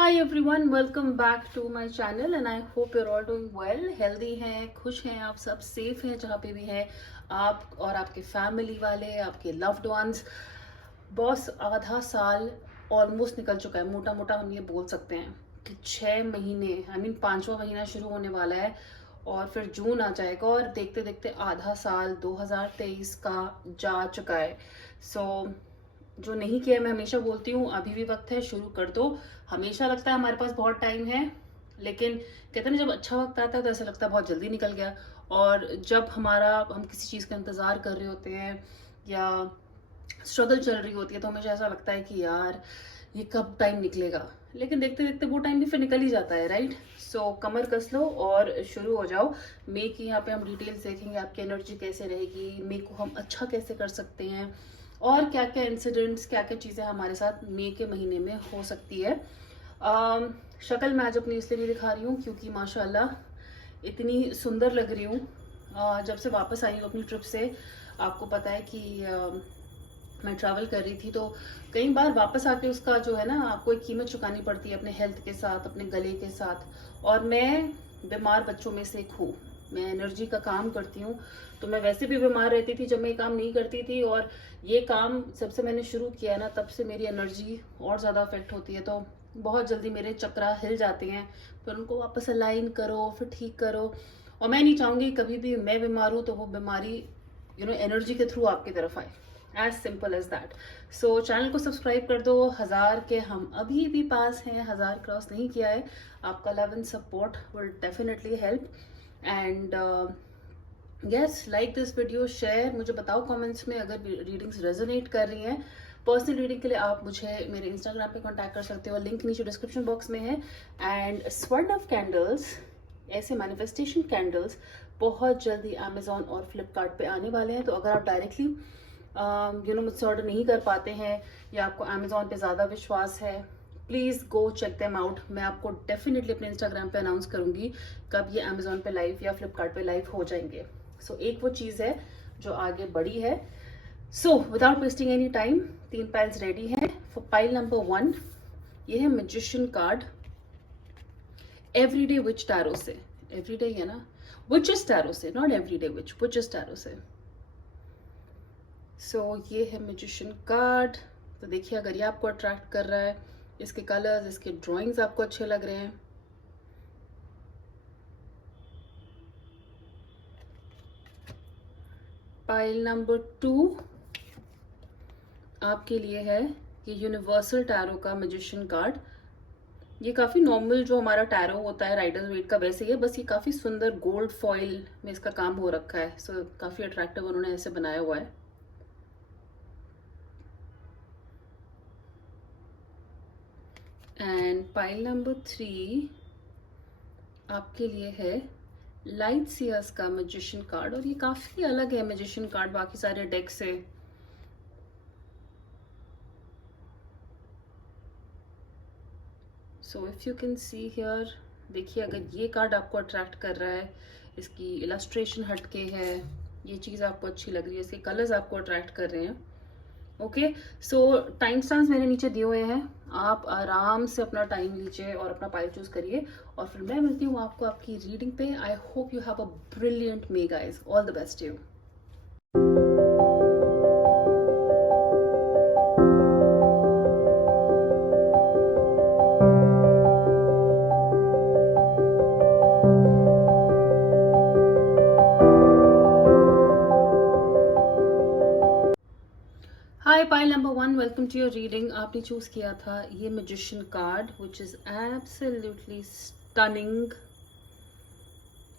Hi everyone, welcome back to my channel and I hope you're all doing well. Healthy हैं, खुश हैं, आप सब सेफ हैं जहाँ पे भी हैं आप और आपके फैमिली वाले, आपके लव्ड वंस। बॉस, आधा साल ऑलमोस्ट निकल चुका है। मोटा मोटा हम ये बोल सकते हैं कि 6 महीने, आई मीन 5वां महीना शुरू होने वाला है और फिर जून आ जाएगा और देखते देखते आधा साल 2023 का जा चुका है। सो जो नहीं किया, मैं हमेशा बोलती हूँ अभी भी वक्त है, शुरू कर दो। हमेशा लगता है हमारे पास बहुत टाइम है, लेकिन कहते हैं ना, जब अच्छा वक्त आता है तो ऐसा लगता है बहुत जल्दी निकल गया। और जब हम किसी चीज़ का इंतज़ार कर रहे होते हैं या स्ट्रगल चल रही होती है तो हमेशा ऐसा लगता है कि यार ये कब टाइम निकलेगा, लेकिन देखते देखते वो टाइम भी फिर निकल ही जाता है, राइट। सो कमर कस लो और शुरू हो जाओ। मे की यहाँ पे हम डिटेल्स देखेंगे, आपकी एनर्जी कैसे रहेगी, मे को हम अच्छा कैसे कर सकते हैं और क्या क्या इंसिडेंट्स, क्या क्या चीज़ें हमारे साथ मे के महीने में हो सकती है। शक्ल मैं आज अपनी इसलिए नहीं दिखा रही हूँ क्योंकि माशाल्लाह इतनी सुंदर लग रही हूँ। जब से वापस आई हूँ अपनी ट्रिप से, आपको पता है कि मैं ट्रैवल कर रही थी, तो कई बार वापस आके उसका जो है ना, आपको एक कीमत चुकानी पड़ती है अपने हेल्थ के साथ, अपने गले के साथ। और मैं बीमार बच्चों में से एक हूँ। मैं एनर्जी का काम करती हूँ, तो मैं वैसे भी बीमार रहती थी जब मैं ये काम नहीं करती थी, और ये काम जब से मैंने शुरू किया ना तब से मेरी एनर्जी और ज़्यादा अफेक्ट होती है। तो बहुत जल्दी मेरे चक्रा हिल जाते हैं, फिर उनको वापस अलाइन करो, फिर ठीक करो। और मैं नहीं चाहूँगी कभी भी मैं बीमार हूँ तो वो बीमारी एनर्जी के थ्रू आपकी तरफ आए। As simple as that. So channel को सब्सक्राइब कर दो। 1000 के हम अभी भी पास हैं, 1000 क्रॉस नहीं किया है। आपका love and support will definitely help. And yes, like this video, share, मुझे बताओ कमेंट्स में अगर रीडिंग्स रेजोनेट कर रही हैं। पर्सनल रीडिंग के लिए आप मुझे मेरे इंस्टाग्राम पे कांटेक्ट कर सकते हो, लिंक नीचे डिस्क्रिप्शन बॉक्स में है। एंड स्वर्ण ऑफ कैंडल्स, ऐसे मैनिफेस्टेशन कैंडल्स बहुत जल्दी अमेजोन और फ्लिपकार्ट पे आने वाले हैं। तो अगर आप डायरेक्टली मुझसे ऑर्डर नहीं कर पाते हैं या आपको अमेजोन पे ज़्यादा विश्वास है, please go check them out. मैं आपको डेफिनेटली अपने इंस्टाग्राम पे अनाउंस करूंगी कब ये अमेजोन पे लाइव या फ्लिपकार्ट पे लाइव हो जाएंगे। सो एक वो चीज़ है जो आगे बढ़ी है। So without wasting any time, 3 piles ready हैं। फॉर पाइल नंबर 1, ये है मैजिशियन कार्ड, एवरीडे विच टैरो से। एवरीडे है ना, विचेस टैरो से, not everyday which, witches tarot से। सो ये है मैजिशियन कार्ड। तो देखिए, अगर ये आपको अट्रैक्ट कर रहा है, इसके कलर्स, इसके ड्राइंग्स आपको अच्छे लग रहे हैं, पाइल नंबर 2 आपके लिए है ये यूनिवर्सल टैरो का मैजिशियन कार्ड। ये काफ़ी नॉर्मल जो हमारा टैरो होता है राइडर वेट का वैसे ही है, बस ये काफ़ी सुंदर गोल्ड फॉइल में इसका काम हो रखा है। सो काफ़ी अट्रैक्टिव उन्होंने ऐसे बनाया हुआ है। एंड पाइल नंबर 3 आपके लिए है लाइट सीयर्स का मैजिशियन कार्ड, और ये काफ़ी अलग है मैजिशियन कार्ड बाकी सारे डेक से। So if you can see here, देखिए अगर ये कार्ड आपको अट्रैक्ट कर रहा है, इसकी इलस्ट्रेशन हटके है, ये चीज़ आपको अच्छी लग रही है, इसके कलर्स आपको अट्रैक्ट कर रहे हैं, ओके। सो टाइम स्टैम्प्स मैंने नीचे दिए हुए हैं, आप आराम से अपना टाइम लीजिए और अपना पाइल चूज करिए, और फिर मैं मिलती हूँ आपको आपकी रीडिंग पे। I hope you have a brilliant May guys, all the best you. Hi pile number 1, welcome to your reading. आपने चूज किया था ये magician card which is absolutely stunning,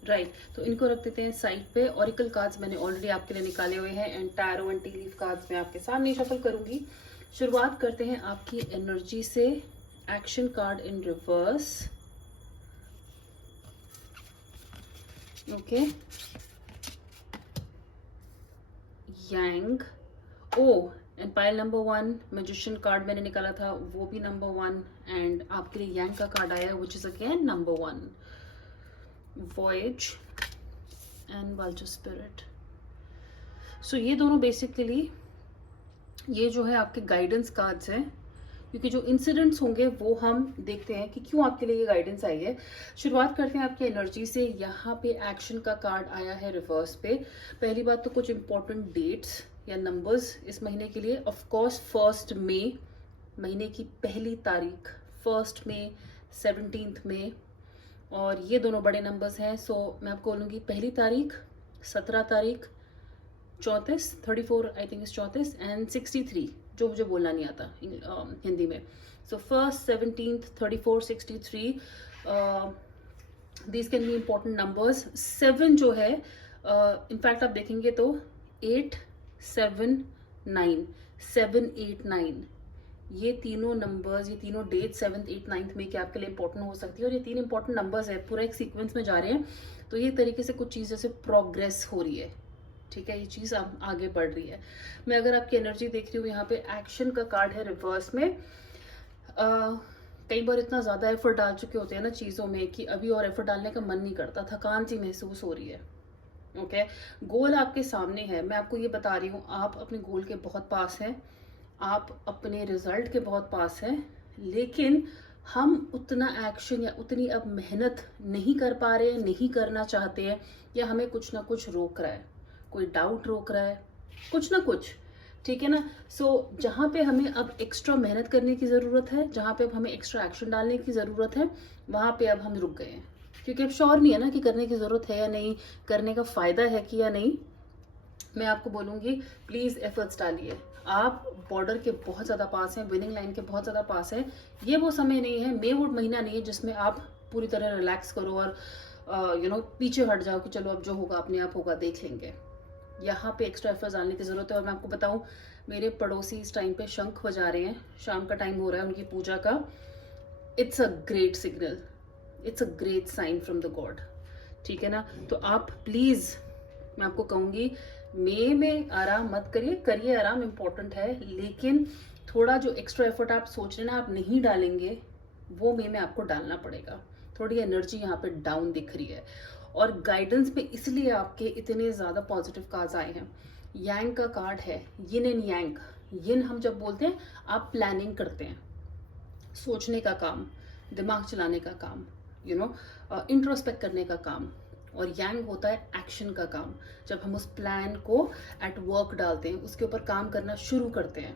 right. तो इनको रख देते हैं साइड पे। ऑरिकल कार्ड्स मैंने ऑलरेडी आपके लिए निकाले हुए हैं, and tarot and T leaf cards मैं आपके सामने शफल करूंगी। शुरुआत करते हैं आपकी एनर्जी से। Action card in reverse, okay. यांग, ओ, and pile number 1 magician card मैंने निकाला था, वो भी नंबर 1, एंड आपके लिए यांग का कार्ड आया which is again number 1। Voyage and vulture spirit. So ये दोनों बेसिकली, ये जो है आपके गाइडेंस कार्ड्स हैं, क्योंकि जो इंसिडेंट्स होंगे वो हम देखते हैं कि क्यों आपके लिए ये गाइडेंस आई है। शुरुआत करते हैं आपकी एनर्जी से। यहाँ पे एक्शन का कार्ड आया है रिवर्स पे। पहली बात तो कुछ इंपॉर्टेंट डेट्स या नंबर्स इस महीने के लिए। ऑफ कोर्स 1 मई, महीने की पहली तारीख, 1 मई, 17 मई, और ये दोनों बड़े नंबर्स हैं। सो मैं आपको बोलूँगी पहली तारीख, 17 तारीख, 34, 34 आई थिंक इज 34 एंड 63, जो मुझे बोलना नहीं आता हिंदी में। सो 1, 17, 34, 63, these can be important numbers. 7 जो है, इनफैक्ट आप देखेंगे तो 8, 7, 9, 7, 8, 9, ये तीनों नंबर्स, ये तीनों डेट 7th, 8th, 9th में क्या आपके लिए इंपॉर्टेंट हो सकती है। और ये 3 इंपॉर्टेंट नंबर्स है, पूरा एक सीक्वेंस में जा रहे हैं। तो ये तरीके से कुछ चीज़ जैसे प्रोग्रेस हो रही है, ठीक है, ये चीज़ आगे बढ़ रही है। मैं अगर आपकी एनर्जी देख रही हूँ, यहाँ पे एक्शन का कार्ड है रिवर्स में। कई बार इतना ज़्यादा एफर्ट डाल चुके होते हैं ना चीज़ों में कि अभी और एफर्ट डालने का मन नहीं करता, थकान सी महसूस हो रही है। ओके, गोल आपके सामने है, मैं आपको ये बता रही हूँ, आप अपने गोल के बहुत पास हैं, आप अपने रिजल्ट के बहुत पास हैं, लेकिन हम उतना एक्शन या उतनी अब मेहनत नहीं कर पा रहे हैं, नहीं करना चाहते हैं, या हमें कुछ ना कुछ रोक रहा है, कोई डाउट रोक रहा है, कुछ ना कुछ, ठीक है ना। सो जहाँ पे हमें अब एक्स्ट्रा मेहनत करने की ज़रूरत है, जहाँ पे अब हमें एक्स्ट्रा एक्शन डालने की ज़रूरत है, वहाँ पे अब हम रुक गए हैं, क्योंकि अब श्योर नहीं है ना कि करने की ज़रूरत है या नहीं, करने का फ़ायदा है कि या नहीं। मैं आपको बोलूँगी प्लीज़ एफर्ट्स डालिए। आप बॉर्डर के बहुत ज़्यादा पास हैं, विनिंग लाइन के बहुत ज़्यादा पास हैं। ये वो समय नहीं है, मई वो महीना नहीं है जिसमें आप पूरी तरह रिलैक्स करो और पीछे हट जाओ कि चलो अब जो होगा अपने आप होगा, देख लेंगे। यहाँ पे एक्स्ट्रा एफर्ट्स डालने की ज़रूरत है। और मैं आपको बताऊँ, मेरे पड़ोसी इस टाइम पे शंख बजा रहे हैं, शाम का टाइम हो रहा है उनकी पूजा का। It's a great signal, it's a great sign from the god, ठीक है ना। तो आप प्लीज़, मैं आपको कहूँगी, मई में आराम मत करिए, करिए आराम, इम्पोर्टेंट है, लेकिन थोड़ा जो एक्स्ट्रा एफर्ट आप सोच रहे हैं ना आप नहीं डालेंगे, वो मई में आपको डालना पड़ेगा। थोड़ी एनर्जी यहाँ पे डाउन दिख रही है। और गाइडेंस पे इसलिए आपके इतने ज़्यादा पॉजिटिव कार्ड्स आए हैं। यांग का कार्ड है, यिन एंड यांग। यिन हम जब बोलते हैं, आप प्लानिंग करते हैं, सोचने का काम, दिमाग चलाने का काम, इंट्रोस्पेक्ट करने का काम। और यांग होता है एक्शन का काम, जब हम उस प्लान को एट वर्क डालते हैं, उसके ऊपर काम करना शुरू करते हैं।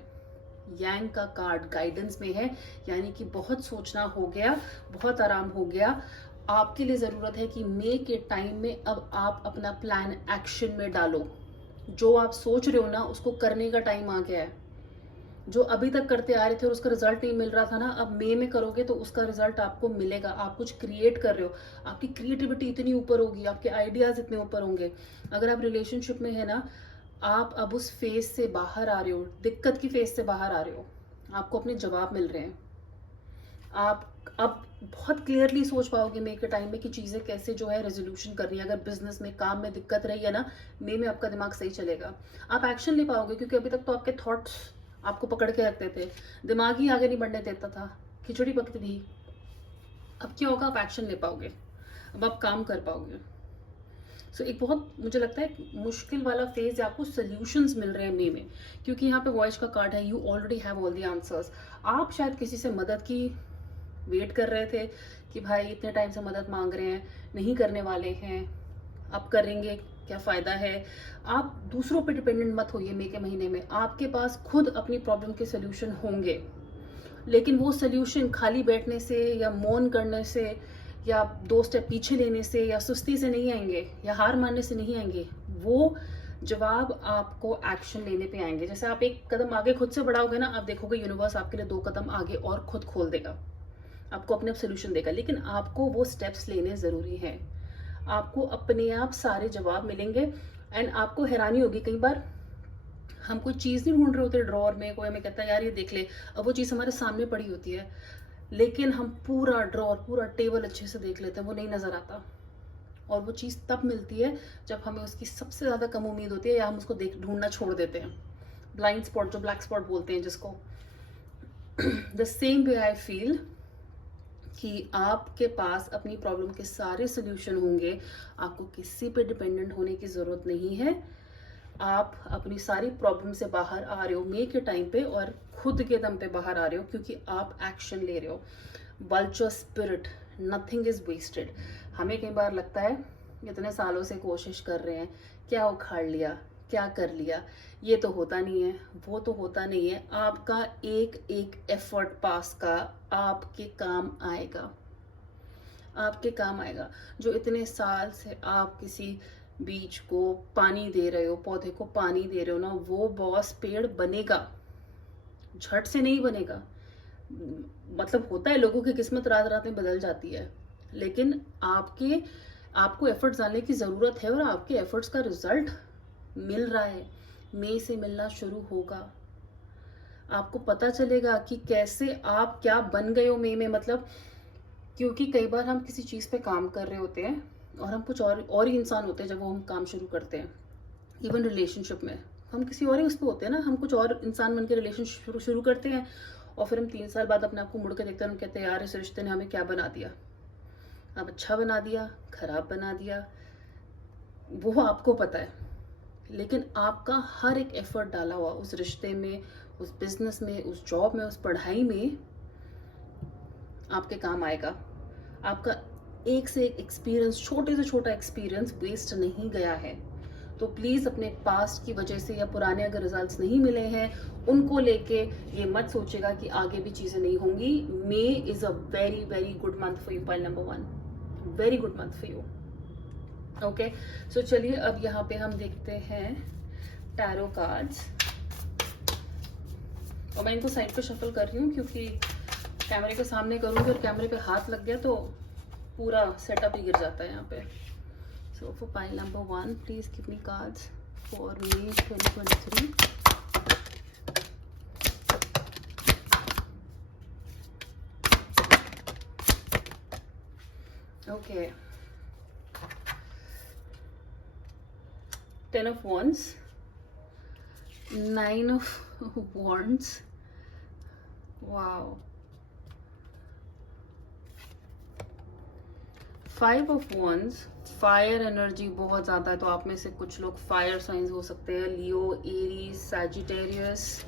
यांग का कार्ड गाइडेंस में है, यानी कि बहुत सोचना हो गया, बहुत आराम हो गया। आपके लिए ज़रूरत है कि मई के टाइम में अब आप अपना प्लान एक्शन में डालो। जो आप सोच रहे हो ना, उसको करने का टाइम आ गया है। जो अभी तक करते आ रहे थे और उसका रिजल्ट नहीं मिल रहा था ना, अब मई में करोगे तो उसका रिजल्ट आपको मिलेगा। आप कुछ क्रिएट कर रहे हो, आपकी क्रिएटिविटी इतनी ऊपर होगी, आपके आइडियाज इतने ऊपर होंगे। अगर आप रिलेशनशिप में है ना, आप अब उस फेज से बाहर आ रहे हो, दिक्कत की फेज से बाहर आ रहे हो, आपको अपने जवाब मिल रहे हैं। आप अब बहुत क्लियरली सोच पाओगे मई के टाइम में कि चीज़ें कैसे जो है रेजोल्यूशन करनी है। अगर बिजनेस में, काम में दिक्कत रही है ना, मई में आपका दिमाग सही चलेगा, आप एक्शन ले पाओगे। क्योंकि अभी तक तो आपके थॉट्स आपको पकड़ के रखते थे, दिमाग ही आगे नहीं बढ़ने देता था, खिचड़ी पकती थी। अब क्या होगा, आप एक्शन ले पाओगे, अब आप काम कर पाओगे। सो एक बहुत, मुझे लगता है, मुश्किल वाला फेज है, आपको सोल्यूशंस मिल रहे हैं मई में, क्योंकि यहाँ पे वॉइस का कार्ड है, you already have all the answers. आप शायद किसी से मदद की वेट कर रहे थे कि भाई इतने टाइम से मदद मांग रहे हैं, नहीं करने वाले हैं, अब करेंगे, क्या फ़ायदा है। आप दूसरों पे डिपेंडेंट मत होइए मई के महीने में। आपके पास खुद अपनी प्रॉब्लम के सोल्यूशन होंगे, लेकिन वो सोल्यूशन खाली बैठने से या मौन करने से या 2 स्टेप पीछे लेने से या सुस्ती से नहीं आएंगे या हार मानने से नहीं आएंगे। वो जवाब आपको एक्शन लेने पे आएंगे। जैसे आप एक कदम आगे खुद से बढ़ाओगे ना, आप देखोगे यूनिवर्स आपके लिए 2 कदम आगे और खुद खोल देगा, आपको अपने आप सोल्यूशन देगा। लेकिन आपको वो स्टेप्स लेने ज़रूरी हैं। आपको अपने आप सारे जवाब मिलेंगे। एंड आपको हैरानी होगी, कई बार हम कोई चीज़ नहीं ढूंढ रहे होते ड्रॉअर में, कोई हमें कहता है यार ये देख ले, अब वो चीज़ हमारे सामने पड़ी होती है, लेकिन हम पूरा ड्रॉअर, पूरा टेबल अच्छे से देख लेते हैं, वो नहीं नज़र आता। और वो चीज़ तब मिलती है जब हमें उसकी सबसे ज़्यादा कम उम्मीद होती है, या हम उसको ढूंढना छोड़ देते हैं। ब्लाइंड स्पॉट, जो ब्लैक स्पॉट बोलते हैं जिसको। The same way I feel कि आपके पास अपनी प्रॉब्लम के सारे सोल्यूशन होंगे, आपको किसी पे डिपेंडेंट होने की ज़रूरत नहीं है। आप अपनी सारी प्रॉब्लम से बाहर आ रहे हो मई के टाइम पे, और खुद के दम पे बाहर आ रहे हो, क्योंकि आप एक्शन ले रहे हो। Vulture spirit, nothing is wasted. हमें कई बार लगता है इतने सालों से कोशिश कर रहे हैं, क्या उखाड़ लिया, क्या कर लिया, ये तो होता नहीं है, वो तो होता नहीं है। आपका एक एक एफर्ट पास का आपके काम आएगा, आपके काम आएगा। जो इतने साल से आप किसी बीज को पानी दे रहे हो, पौधे को पानी दे रहे हो ना, वो बॉस पेड़ बनेगा, झट से नहीं बनेगा। मतलब होता है लोगों की किस्मत रात रात में बदल जाती है, लेकिन आपको एफर्ट्स डालने की ज़रूरत है, और आपके एफर्ट्स का रिजल्ट मिल रहा है। मई से मिलना शुरू होगा, आपको पता चलेगा कि कैसे आप क्या बन गए हो मई में। मतलब क्योंकि कई बार हम किसी चीज़ पे काम कर रहे होते हैं, और हम कुछ और ही इंसान होते हैं जब वो हम काम शुरू करते हैं। इवन रिलेशनशिप में हम किसी और ही उस पर होते हैं ना, हम कुछ और इंसान बन के रिलेशनशिप शुरू करते हैं, और फिर हम 3 साल बाद अपने आप को मुड़ के देखते हैं, हम कहते हैं यार इस रिश्ते ने हमें क्या बना दिया। अब अच्छा बना दिया, खराब बना दिया, वो आपको पता है। लेकिन आपका हर एक एफर्ट डाला हुआ उस रिश्ते में, उस बिजनेस में, उस जॉब में, उस पढ़ाई में आपके काम आएगा। आपका एक से एक एक्सपीरियंस, छोटे से छोटा एक्सपीरियंस वेस्ट नहीं गया है। तो प्लीज़ अपने पास्ट की वजह से या पुराने अगर रिजल्ट्स नहीं मिले हैं उनको लेके ये मत सोचेगा कि आगे भी चीज़ें नहीं होंगी। May is a very very good month for you, pile number 1, very good month for you. Okay, so चलिए अब यहाँ पे हम देखते हैं टैरो कार्ड्स, और मैं इनको साइड पे शफल कर रही हूँ क्योंकि कैमरे के सामने करूँगी और कैमरे पे हाथ लग गया तो पूरा सेटअप ही गिर जाता है यहाँ पे। सो for pile number 1, please give me cards for May 2023। Okay, 10 of Wands, 9 of Wands, wow, 5 of Wands। Fire energy बहुत ज़्यादा है, तो आप में से कुछ लोग फायर साइंस हो सकते हैं, Leo, Aries, Sagittarius.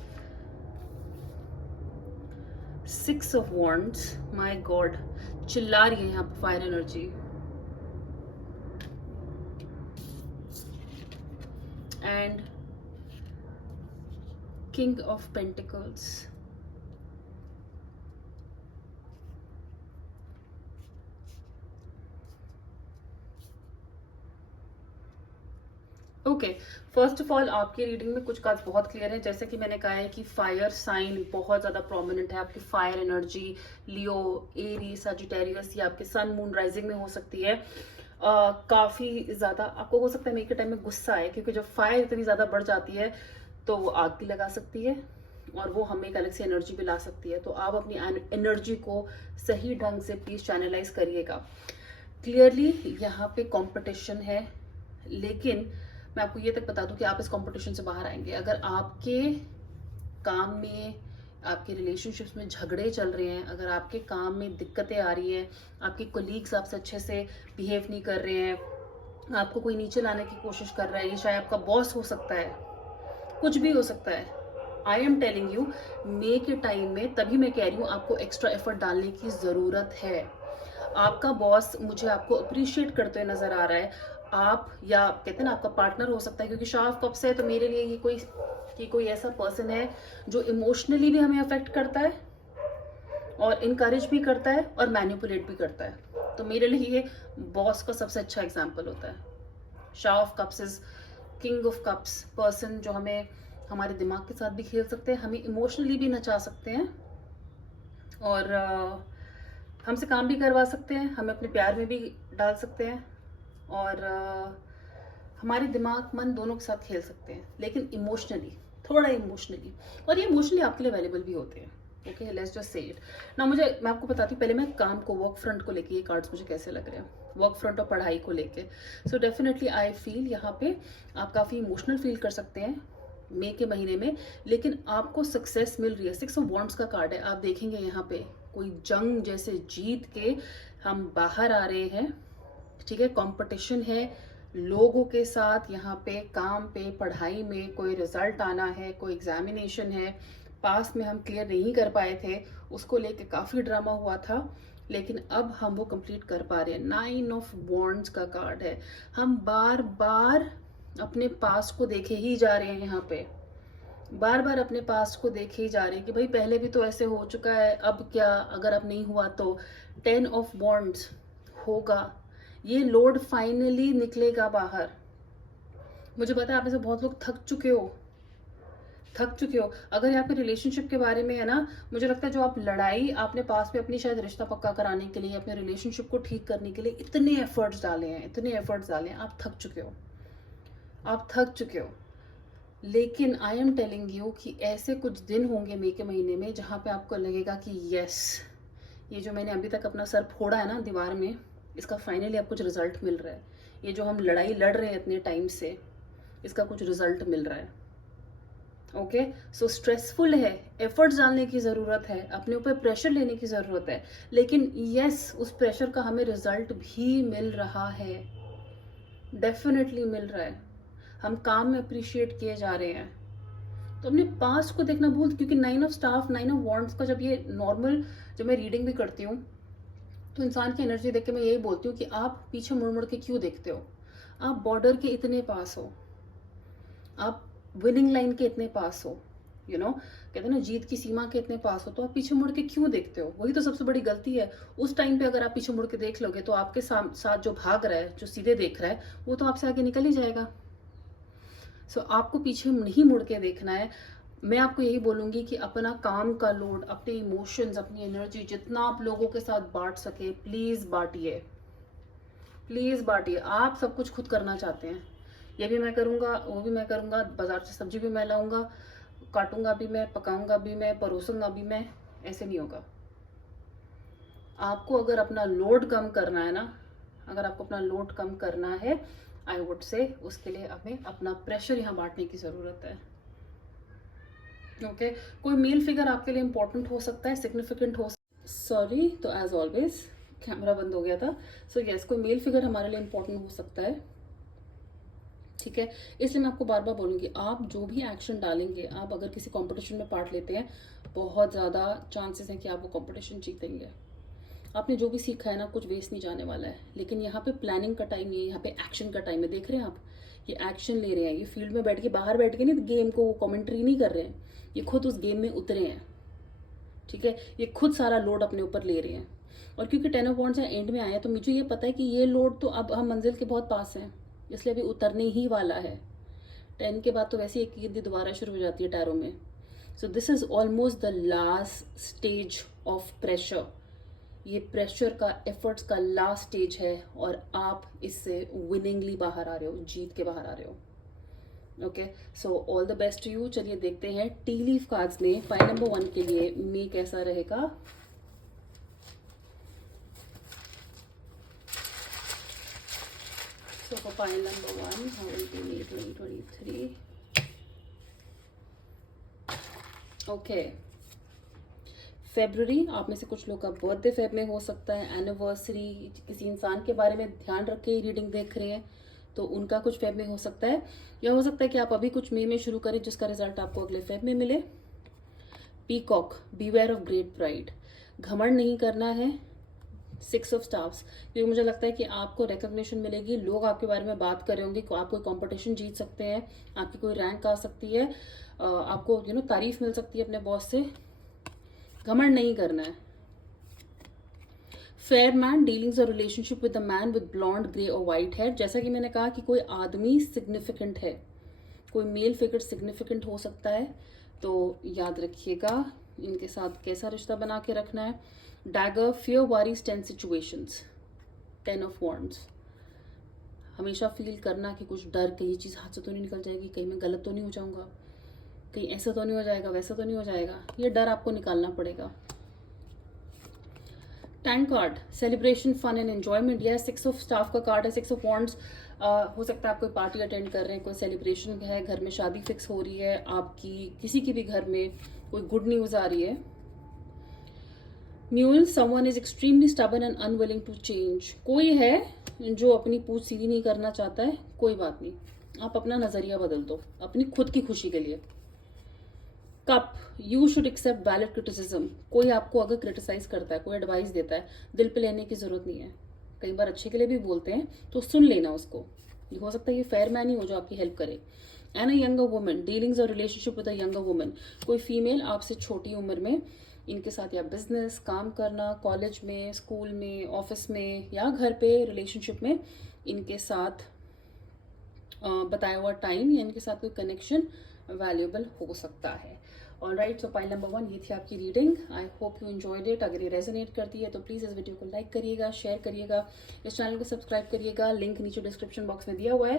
6 of Wands, my god, चिल्ला रही है यहाँ पर fire energy. And King of Pentacles। Okay, first of all आपकी रीडिंग में कुछ कार्ड्स बहुत क्लियर है। जैसे कि मैंने कहा है कि फायर साइन बहुत ज्यादा प्रोमिनेंट है, आपकी फायर एनर्जी, लियो, एरीज, सजिटेरियस, ये आपके सन मून राइजिंग में हो सकती है। काफी ज्यादा आपको हो सकता है मई के टाइम में गुस्सा है, क्योंकि जब फायर इतनी ज्यादा बढ़ जाती है तो वो आग भी लगा सकती है, और वो हमें एक अलग से एनर्जी भी ला सकती है। तो आप अपनी एनर्जी को सही ढंग से प्लीज चैनलाइज करिएगा। क्लियरली यहाँ पे कंपटीशन है, लेकिन मैं आपको ये तक बता दूं कि आप इस कंपटीशन से बाहर आएंगे। अगर आपके काम में, आपके रिलेशनशिप्स में झगड़े चल रहे हैं, अगर आपके काम में दिक्कतें आ रही हैं, आपके कोलीग्स आपसे अच्छे से बिहेव नहीं कर रहे हैं, आपको कोई नीचे लाने की कोशिश कर रहा है, ये शायद आपका बॉस हो सकता है, कुछ भी हो सकता है। आई एम टेलिंग यू, मई के टाइम में, तभी मैं कह रही हूँ आपको एक्स्ट्रा एफर्ट डालने की ज़रूरत है। आपका बॉस मुझे आपको अप्रिशिएट करते हुए नजर आ रहा है। आप, या कहते हैं ना, आपका पार्टनर हो सकता है, क्योंकि शाह ऑफ कप्स है, तो मेरे लिए ये कोई ऐसा पर्सन है जो इमोशनली भी हमें अफेक्ट करता है, और इनकरेज भी करता है, और मैनिपुलेट भी करता है। तो मेरे लिए ये बॉस का सबसे अच्छा एग्जाम्पल होता है। Shah of cups is king of cups, person जो हमें हमारे दिमाग के साथ भी खेल सकते हैं, हमें इमोशनली भी नचा सकते हैं, और हमसे काम भी करवा सकते हैं, हमें अपने प्यार में भी डाल सकते हैं, और हमारे दिमाग मन दोनों के साथ खेल सकते हैं, लेकिन इमोशनली, थोड़ा इमोशनली, और ये इमोशनली आपके लिए अवेलेबल भी होते हैं। Okay, let's just say it ना। मैं आपको बताती हूँ, पहले मैं काम को, वर्क फ्रंट को लेके ये कार्ड्स मुझे कैसे लग रहे हैं, वर्क फ्रंट और पढ़ाई को लेके। सो डेफिनेटली आई फील यहाँ पे आप काफ़ी इमोशनल फील कर सकते हैं मई के महीने में, लेकिन आपको सक्सेस मिल रही है। 6 ऑफ वॉन्ड्स का कार्ड है, आप देखेंगे यहाँ पे कोई जंग जैसे जीत के हम बाहर आ रहे हैं। ठीक है, कंपटीशन है, लोगों के साथ यहाँ पे काम पे पढ़ाई में कोई रिजल्ट आना है, कोई एग्जामिनेशन है, पास में हम क्लियर नहीं कर पाए थे, उसको लेके काफ़ी ड्रामा हुआ था, लेकिन अब हम वो कंप्लीट कर पा रहे हैं। 9 ऑफ वॉन्ड्स का कार्ड है। हम बार बार अपने पास को देखे ही जा रहे हैं, यहाँ पे बार बार अपने पास को देखे ही जा रहे हैं कि भाई पहले भी तो ऐसे हो चुका है, अब क्या, अगर अब नहीं हुआ तो। 10 ऑफ वॉन्ड्स होगा, ये लोड फाइनली निकलेगा बाहर। मुझे पता है आप में से बहुत लोग थक चुके हो। अगर यहाँ पे रिलेशनशिप के बारे में है ना, मुझे लगता है जो आप लड़ाई आपने पास में अपनी शायद रिश्ता पक्का कराने के लिए, अपने रिलेशनशिप को ठीक करने के लिए इतने एफर्ट्स डाले हैं, आप थक चुके हो। लेकिन आई एम टेलिंग यू कि ऐसे कुछ दिन होंगे मई के महीने में जहाँ पे आपको लगेगा कि यस, ये जो मैंने अभी तक अपना सर फोड़ा है ना दीवार में, इसका फाइनली अब कुछ रिजल्ट मिल रहा है। ये जो हम लड़ाई लड़ रहे हैं इतने टाइम से, इसका कुछ रिजल्ट मिल रहा है। ओके, सो स्ट्रेसफुल है, एफर्ट्स डालने की ज़रूरत है, अपने ऊपर प्रेशर लेने की ज़रूरत है, लेकिन यस, उस प्रेशर का हमें रिजल्ट भी मिल रहा है, डेफिनेटली मिल रहा है। हम काम में अप्रिशिएट किए जा रहे हैं। तो अपने पास्ट को देखना भूल, क्योंकि 9 ऑफ स्टाफ, 9 ऑफ वॉन्ड्स का जब ये नॉर्मल, जब मैं रीडिंग भी करती हूँ तो इंसान की एनर्जी देख के मैं यही बोलती हूँ कि आप पीछे मुड़ मुड़ के क्यों देखते हो? आप बॉर्डर के इतने पास हो, आप विनिंग लाइन के इतने पास हो, कहते हैं ना, जीत की सीमा के इतने पास हो, तो आप पीछे मुड़ के क्यों देखते हो? वही तो सबसे बड़ी गलती है। उस टाइम पे अगर आप पीछे मुड़ के देख लोगे तो आपके साथ जो भाग रहा है, जो सीधे देख रहा है, वो तो आपसे आगे निकल ही जाएगा। सो आपको पीछे नहीं मुड़ के देखना है। मैं आपको यही बोलूंगी कि अपना काम का लोड, अपने इमोशंस, अपनी एनर्जी जितना आप लोगों के साथ बांट सके, प्लीज बांटिए, प्लीज बांटिए। आप सब कुछ खुद करना चाहते हैं, ये भी मैं करूंगा, वो भी मैं करूंगा, बाजार से सब्जी भी मैं लाऊंगा, काटूंगा भी मैं, पकाऊंगा भी मैं, परोसूंगा भी मैं, ऐसे नहीं होगा। आपको अगर अपना लोड कम करना है ना, अगर आपको अपना लोड कम करना है, आई वुड से उसके लिए हमें अपना प्रेशर यहाँ बांटने की ज़रूरत है। ओके, कोई मेल फिगर आपके लिए इंपॉर्टेंट हो सकता है, सिग्निफिकेंट हो, सॉरी, तो एज ऑलवेज कैमरा बंद हो गया था। सो यस, कोई मेल फिगर हमारे लिए इंपॉर्टेंट हो सकता है, ठीक है। इसलिए मैं आपको बार बार बोलूँगी, आप जो भी एक्शन डालेंगे, आप अगर किसी कंपटीशन में पार्ट लेते हैं, बहुत ज़्यादा चांसेस हैं कि आप वो कंपटीशन जीतेंगे। आपने जो भी सीखा है ना, कुछ वेस्ट नहीं जाने वाला है। लेकिन यहाँ पे प्लानिंग का टाइम नहीं है, यहाँ पे एक्शन का टाइम है। देख रहे हैं आप, ये एक्शन ले रहे हैं, ये फील्ड में बैठ के, बाहर बैठ के नहीं गेम को कमेंट्री नहीं कर रहे हैं, ये खुद उस गेम में उतरे हैं, ठीक है। ये खुद सारा लोड अपने ऊपर ले रहे हैं। और क्योंकि 10 ऑफ वॉन्ड्स एंड में आया, तो मुझे ये पता है कि ये लोड तो अब हम मंजिल के बहुत पास हैं, इसलिए अभी उतरने ही वाला है। 10 के बाद तो वैसे एक गिनती दोबारा शुरू हो जाती है टैरो में। So this is almost the last stage of pressure. ये प्रेशर का, एफर्ट्स का लास्ट स्टेज है, और आप इससे विनिंगली बाहर आ रहे हो, जीत के बाहर आ रहे हो। Okay, so all the best to you. चलिए देखते हैं टी लीफ कार्ड्स में पाइल नंबर 1 के लिए मे कैसा रहेगा। So for pile number 1, how will be May 2023? Okay. February, आप में से कुछ लोग का बर्थडे फेब में हो सकता है, एनिवर्सरी, किसी इंसान के बारे में ध्यान रख के रीडिंग देख रहे हैं तो उनका कुछ फेब में हो सकता है, या हो सकता है कि आप अभी कुछ मई में शुरू करें जिसका रिजल्ट आपको अगले फेब में मिले। Peacock, beware of great pride, घमंड नहीं करना है। 6 ऑफ स्टाफ्स, क्योंकि मुझे लगता है कि आपको रिकग्निशन मिलेगी, लोग आपके बारे में बात कर रहे होंगे, आप कोई कंपटीशन जीत सकते हैं, आपकी कोई रैंक आ सकती है, आपको तारीफ मिल सकती है अपने बॉस से। घमंड नहीं करना है। फेयर मैन, डीलिंग्स और relationship with a man with blonde, grey और व्हाइट हेयर। जैसा कि मैंने कहा कि कोई आदमी सिग्निफिकेंट है, कोई मेल फिगर सिग्निफिकेंट हो सकता है, तो याद रखिएगा इनके साथ कैसा रिश्ता बना के रखना है। Dagger, fear worries 10 situations, 10 of wands, हमेशा फील करना कि कुछ डर, कहीं चीज़ हाथ से तो नहीं निकल जाएगी, कहीं मैं गलत तो नहीं हो जाऊंगा, कहीं ऐसा तो नहीं हो जाएगा, वैसा तो नहीं हो जाएगा, ये डर आपको निकालना पड़ेगा। Tank card, celebration, fun and enjoyment. यह 6 ऑफ स्टाफ का कार्ड है, 6 ऑफ वॉन्ड्स। हो सकता है आप कोई पार्टी अटेंड कर रहे हैं, कोई सेलिब्रेशन है, घर में शादी फिक्स हो रही है आपकी, किसी की भी घर में कोई गुड न्यूज़ आ रही है। Mule, someone is extremely stubborn and unwilling to change. कोई है जो अपनी पूछ सीधी नहीं करना चाहता है, कोई बात नहीं, आप अपना नजरिया बदल दो अपनी खुद की खुशी के लिए। Cup, you should accept valid criticism. कोई आपको अगर क्रिटिसाइज करता है, कोई एडवाइस देता है, दिल पे लेने की जरूरत नहीं है। कई बार अच्छे के लिए भी बोलते हैं, तो सुन लेना उसको। ये हो सकता है ये फेयर मैन ही हो जो आपकी हेल्प करे। And a younger woman, dealings और relationship with a younger woman. कोई फीमेल आपसे छोटी उम्र में, इनके साथ या बिजनेस, काम करना, कॉलेज में, स्कूल में, ऑफिस में या घर पे रिलेशनशिप में, इनके साथ बताया हुआ टाइम या इनके साथ कोई कनेक्शन वैल्यूएबल हो सकता है। ऑलराइट, सो पाइल नंबर 1 ये थी आपकी reading. I hope you enjoyed it. अगर ये रेजोनेट करती है तो प्लीज़ इस वीडियो को लाइक करिएगा, शेयर करिएगा, इस चैनल को सब्सक्राइब करिएगा, लिंक नीचे डिस्क्रिप्शन बॉक्स में दिया हुआ है।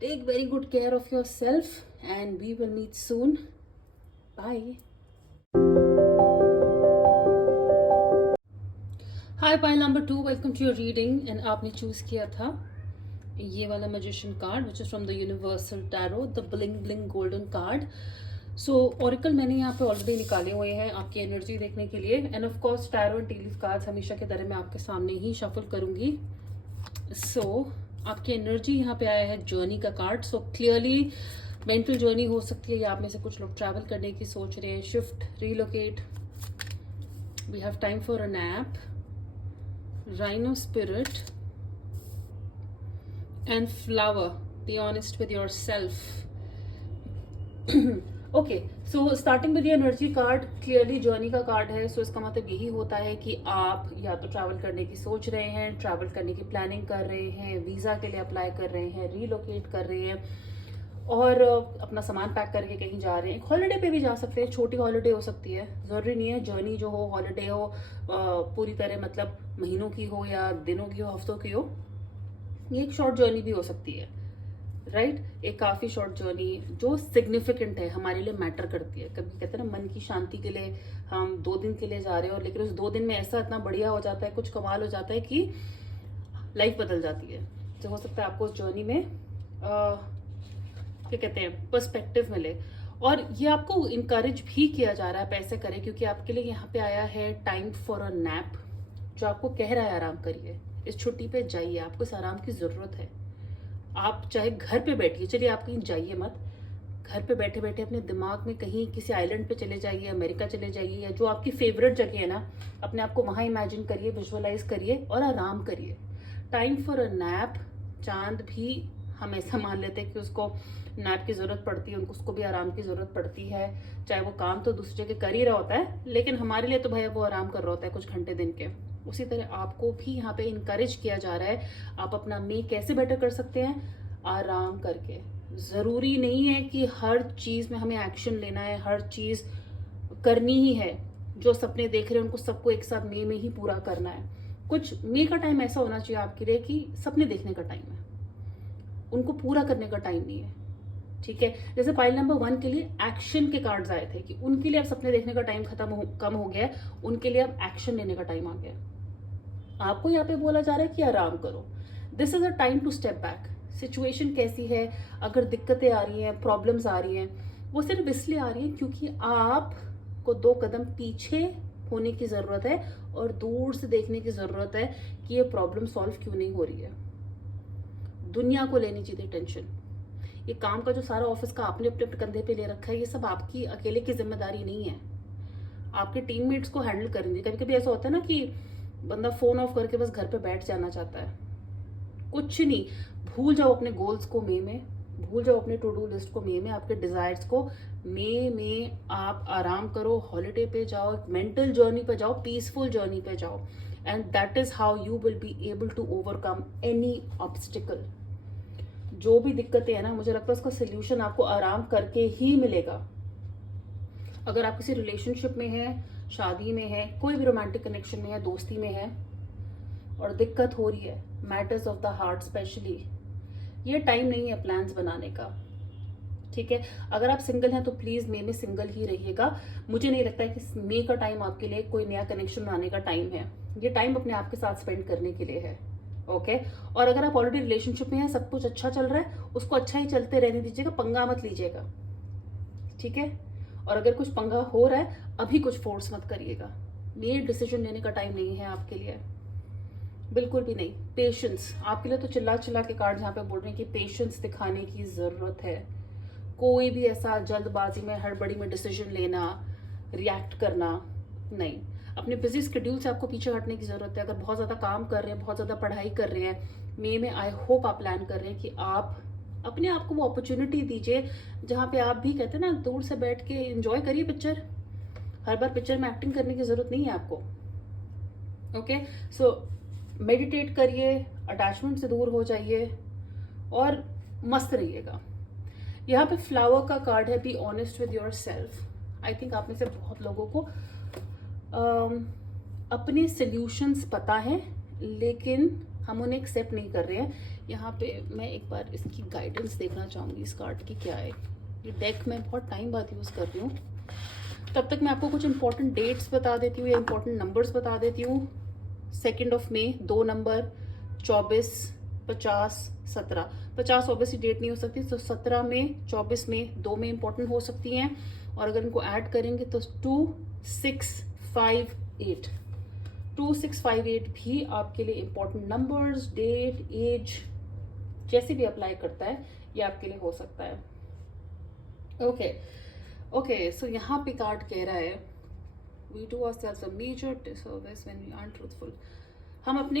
Take very good care of yourself and we will meet soon. Bye. Hi pile number 2, welcome to your reading. And आपने चूज किया था ये वाला magician card which is from the universal tarot, the bling bling golden card. So oracle मैंने यहाँ पे already निकाले हुए हैं आपकी एनर्जी देखने के लिए। End of course tarot and T leaf cards हमेशा की तरह मैं आपके सामने ही शफल करूंगी। सो आपकी एनर्जी यहाँ पे आया है जर्नी का card. So clearly mental journey हो सकती है, या आप में से कुछ लोग ट्रैवल करने की सोच रहे हैं, shift, relocate. We have time for a nap, rhino spirit and flower. Be honest with yourself. Okay, so starting with energy card, clearly journey का कार्ड है। सो इसका मतलब यही होता है कि आप या तो ट्रैवल करने की सोच रहे हैं, ट्रैवल करने की प्लानिंग कर रहे हैं, वीजा के लिए अप्लाई कर रहे हैं, रीलोकेट कर रहे हैं, और अपना सामान पैक करके कहीं जा रहे हैं। हॉलिडे पे भी जा सकते हैं, छोटी हॉलिडे हो सकती है, जरूरी नहीं है जर्नी जो हो, हॉलिडे हो पूरी तरह, मतलब महीनों की हो या दिनों की हो, हफ्तों की हो। ये एक शॉर्ट जर्नी भी हो सकती है, राइट? एक काफी शॉर्ट जर्नी जो सिग्निफिकेंट है, हमारे लिए मैटर करती है। कभी कहते हैं ना, मन की शांति के लिए हम 2 दिन के लिए जा रहे हैं, और लेकिन उस 2 दिन में ऐसा इतना बढ़िया हो जाता है, कुछ कमाल हो जाता है कि लाइफ बदल जाती है। तो हो सकता है आपको उस जर्नी में क्या कहते हैं, पर्सपेक्टिव मिले। और ये आपको इनकरेज भी किया जा रहा है पैसे करें, क्योंकि आपके लिए यहाँ पे आया है टाइम फॉर अ नैप, जो आपको कह रहा है आराम करिए, इस छुट्टी पे जाइए, आपको इस आराम की जरूरत है। आप चाहे घर पे बैठिए, चलिए आप कहीं जाइए मत, घर पे बैठे बैठे अपने दिमाग में कहीं किसी आइलैंड पे चले जाइए, अमेरिका चले जाइए, या जो आपकी फेवरेट जगह है ना, अपने आप को वहां इमेजिन करिए, विजुअलाइज करिए और आराम करिए। Time for a nap. चांद भी हम ऐसा मान लेते हैं कि उसको नैप की जरूरत पड़ती है, उनको उसको भी आराम की जरूरत पड़ती है, चाहे वो काम तो दूसरे के कर ही रहा होता है, लेकिन हमारे लिए तो भैया वो आराम कर रहा होता है कुछ घंटे दिन के। उसी तरह आपको भी यहाँ पे इनकरेज किया जा रहा है, आप अपना मे कैसे बेटर कर सकते हैं, आराम करके। जरूरी नहीं है कि हर चीज में हमें एक्शन लेना है, हर चीज करनी ही है। जो सपने देख रहे हैं उनको सबको एक साथ मे में ही पूरा करना है। कुछ मे का टाइम ऐसा होना चाहिए आपके लिए कि सपने देखने का टाइम है, उनको पूरा करने का टाइम नहीं है, ठीक है? जैसे पाइल नंबर 1 के लिए एक्शन के कार्ड्स आए थे कि उनके लिए अब सपने देखने का टाइम कम हो गया है, उनके लिए अब एक्शन लेने का टाइम आ गया। आपको यहाँ पे बोला जा रहा है कि आराम करो, this is a time to step back. Situation कैसी है, अगर दिक्कतें आ रही हैं, प्रॉब्लम्स आ रही हैं, वो सिर्फ इसलिए आ रही है क्योंकि आपको 2 कदम पीछे होने की जरूरत है और दूर से देखने की जरूरत है कि ये प्रॉब्लम सॉल्व क्यों नहीं हो रही है। दुनिया को लेनी चाहिए टेंशन। ये काम का जो सारा ऑफिस का आपने अपने कंधे पे ले रखा है, ये सब आपकी अकेले की जिम्मेदारी नहीं है, आपके टीममेट्स को हैंडल करेंगे। कभी कभी ऐसा होता है ना कि बंदा फोन ऑफ करके बस घर पे बैठ जाना चाहता है, कुछ नहीं, भूल जाओ अपने गोल्स को मे में, भूल जाओ अपने टू डू लिस्ट को मे में, आपके डिजायर्स को मे में। आप आराम करो, हॉलिडे पे जाओ, मेंटल जर्नी पे जाओ, पीसफुल जर्नी पे जाओ, and that is how you will be able to overcome any obstacle. जो भी दिक्कतें है ना, मुझे लगता है उसका सोल्यूशन आपको आराम करके ही मिलेगा। अगर आप किसी रिलेशनशिप में है, शादी में है, कोई भी रोमांटिक कनेक्शन में है, दोस्ती में है, और दिक्कत हो रही है, matters of the heart specially, ये टाइम नहीं है प्लान्स बनाने का, ठीक है? अगर आप सिंगल हैं तो प्लीज मे में सिंगल ही रहिएगा। मुझे नहीं लगता है कि मे का टाइम आपके लिए कोई नया कनेक्शन बनाने का टाइम है, ये टाइम अपने आप के साथ स्पेंड करने के लिए है, ओके? और अगर आप ऑलरेडी रिलेशनशिप में हैं, सब कुछ अच्छा चल रहा है, उसको अच्छा ही चलते रहने दीजिएगा, पंगा मत लीजिएगा, ठीक है? और अगर कुछ पंगा हो रहा है, अभी कुछ फोर्स मत करिएगा, ये डिसीजन लेने का टाइम नहीं है आपके लिए। बिल्कुल भी नहीं। पेशेंस आपके लिए तो चिल्ला चिल्ला के कार्ड जहाँ पे बोल रहे हैं कि पेशेंस दिखाने की ज़रूरत है। कोई भी ऐसा जल्दबाजी में हड़बड़ी में डिसीजन लेना, रिएक्ट करना नहीं। अपने बिजी स्केड्यूल से आपको पीछे हटने की ज़रूरत है। अगर बहुत ज़्यादा काम कर रहे हैं, बहुत ज़्यादा पढ़ाई कर रहे हैं, मई में आई होप आप प्लान कर रहे हैं कि आप अपने आप को वो अपॉर्चुनिटी दीजिए जहाँ पे आप भी कहते हैं ना, दूर से बैठ के एंजॉय करिए पिक्चर। हर बार पिक्चर में एक्टिंग करने की ज़रूरत नहीं है आपको। ओके, सो मेडिटेट करिए, अटैचमेंट से दूर हो जाइए और मस्त रहिएगा। यहाँ पे फ्लावर का कार्ड है, be honest with your self. I think आप में से बहुत लोगों को अपने सल्यूशंस पता है, लेकिन हम उन्हें एक्सेप्ट नहीं कर रहे हैं। यहाँ पे मैं एक बार इसकी गाइडेंस देखना चाहूँगी इस कार्ड की क्या है। ये डेक मैं बहुत टाइम बाद यूज़ कर रही हूँ, तब तक मैं आपको कुछ इंपॉर्टेंट डेट्स बता देती हूँ या इंपॉर्टेंट नंबर्स बता देती हूँ। 2 मई 2 नंबर, 24, 50, 17। 50 ऑब्वियसली डेट नहीं हो सकती, तो 17 में, 24 में, 2 में इंपॉर्टेंट हो सकती हैं। और अगर इनको ऐड करेंगे तो 2, 6, 5, 8। 2, 6, 5, 8 भी आपके लिए इंपॉर्टेंट नंबर्स, डेट, एज जैसे भी अप्लाई करता है ये आपके लिए हो सकता है। ओके, सो यहाँ पे कार्ड कह रहा है we do ourselves a major disservice when we aren't truthful। हम अपने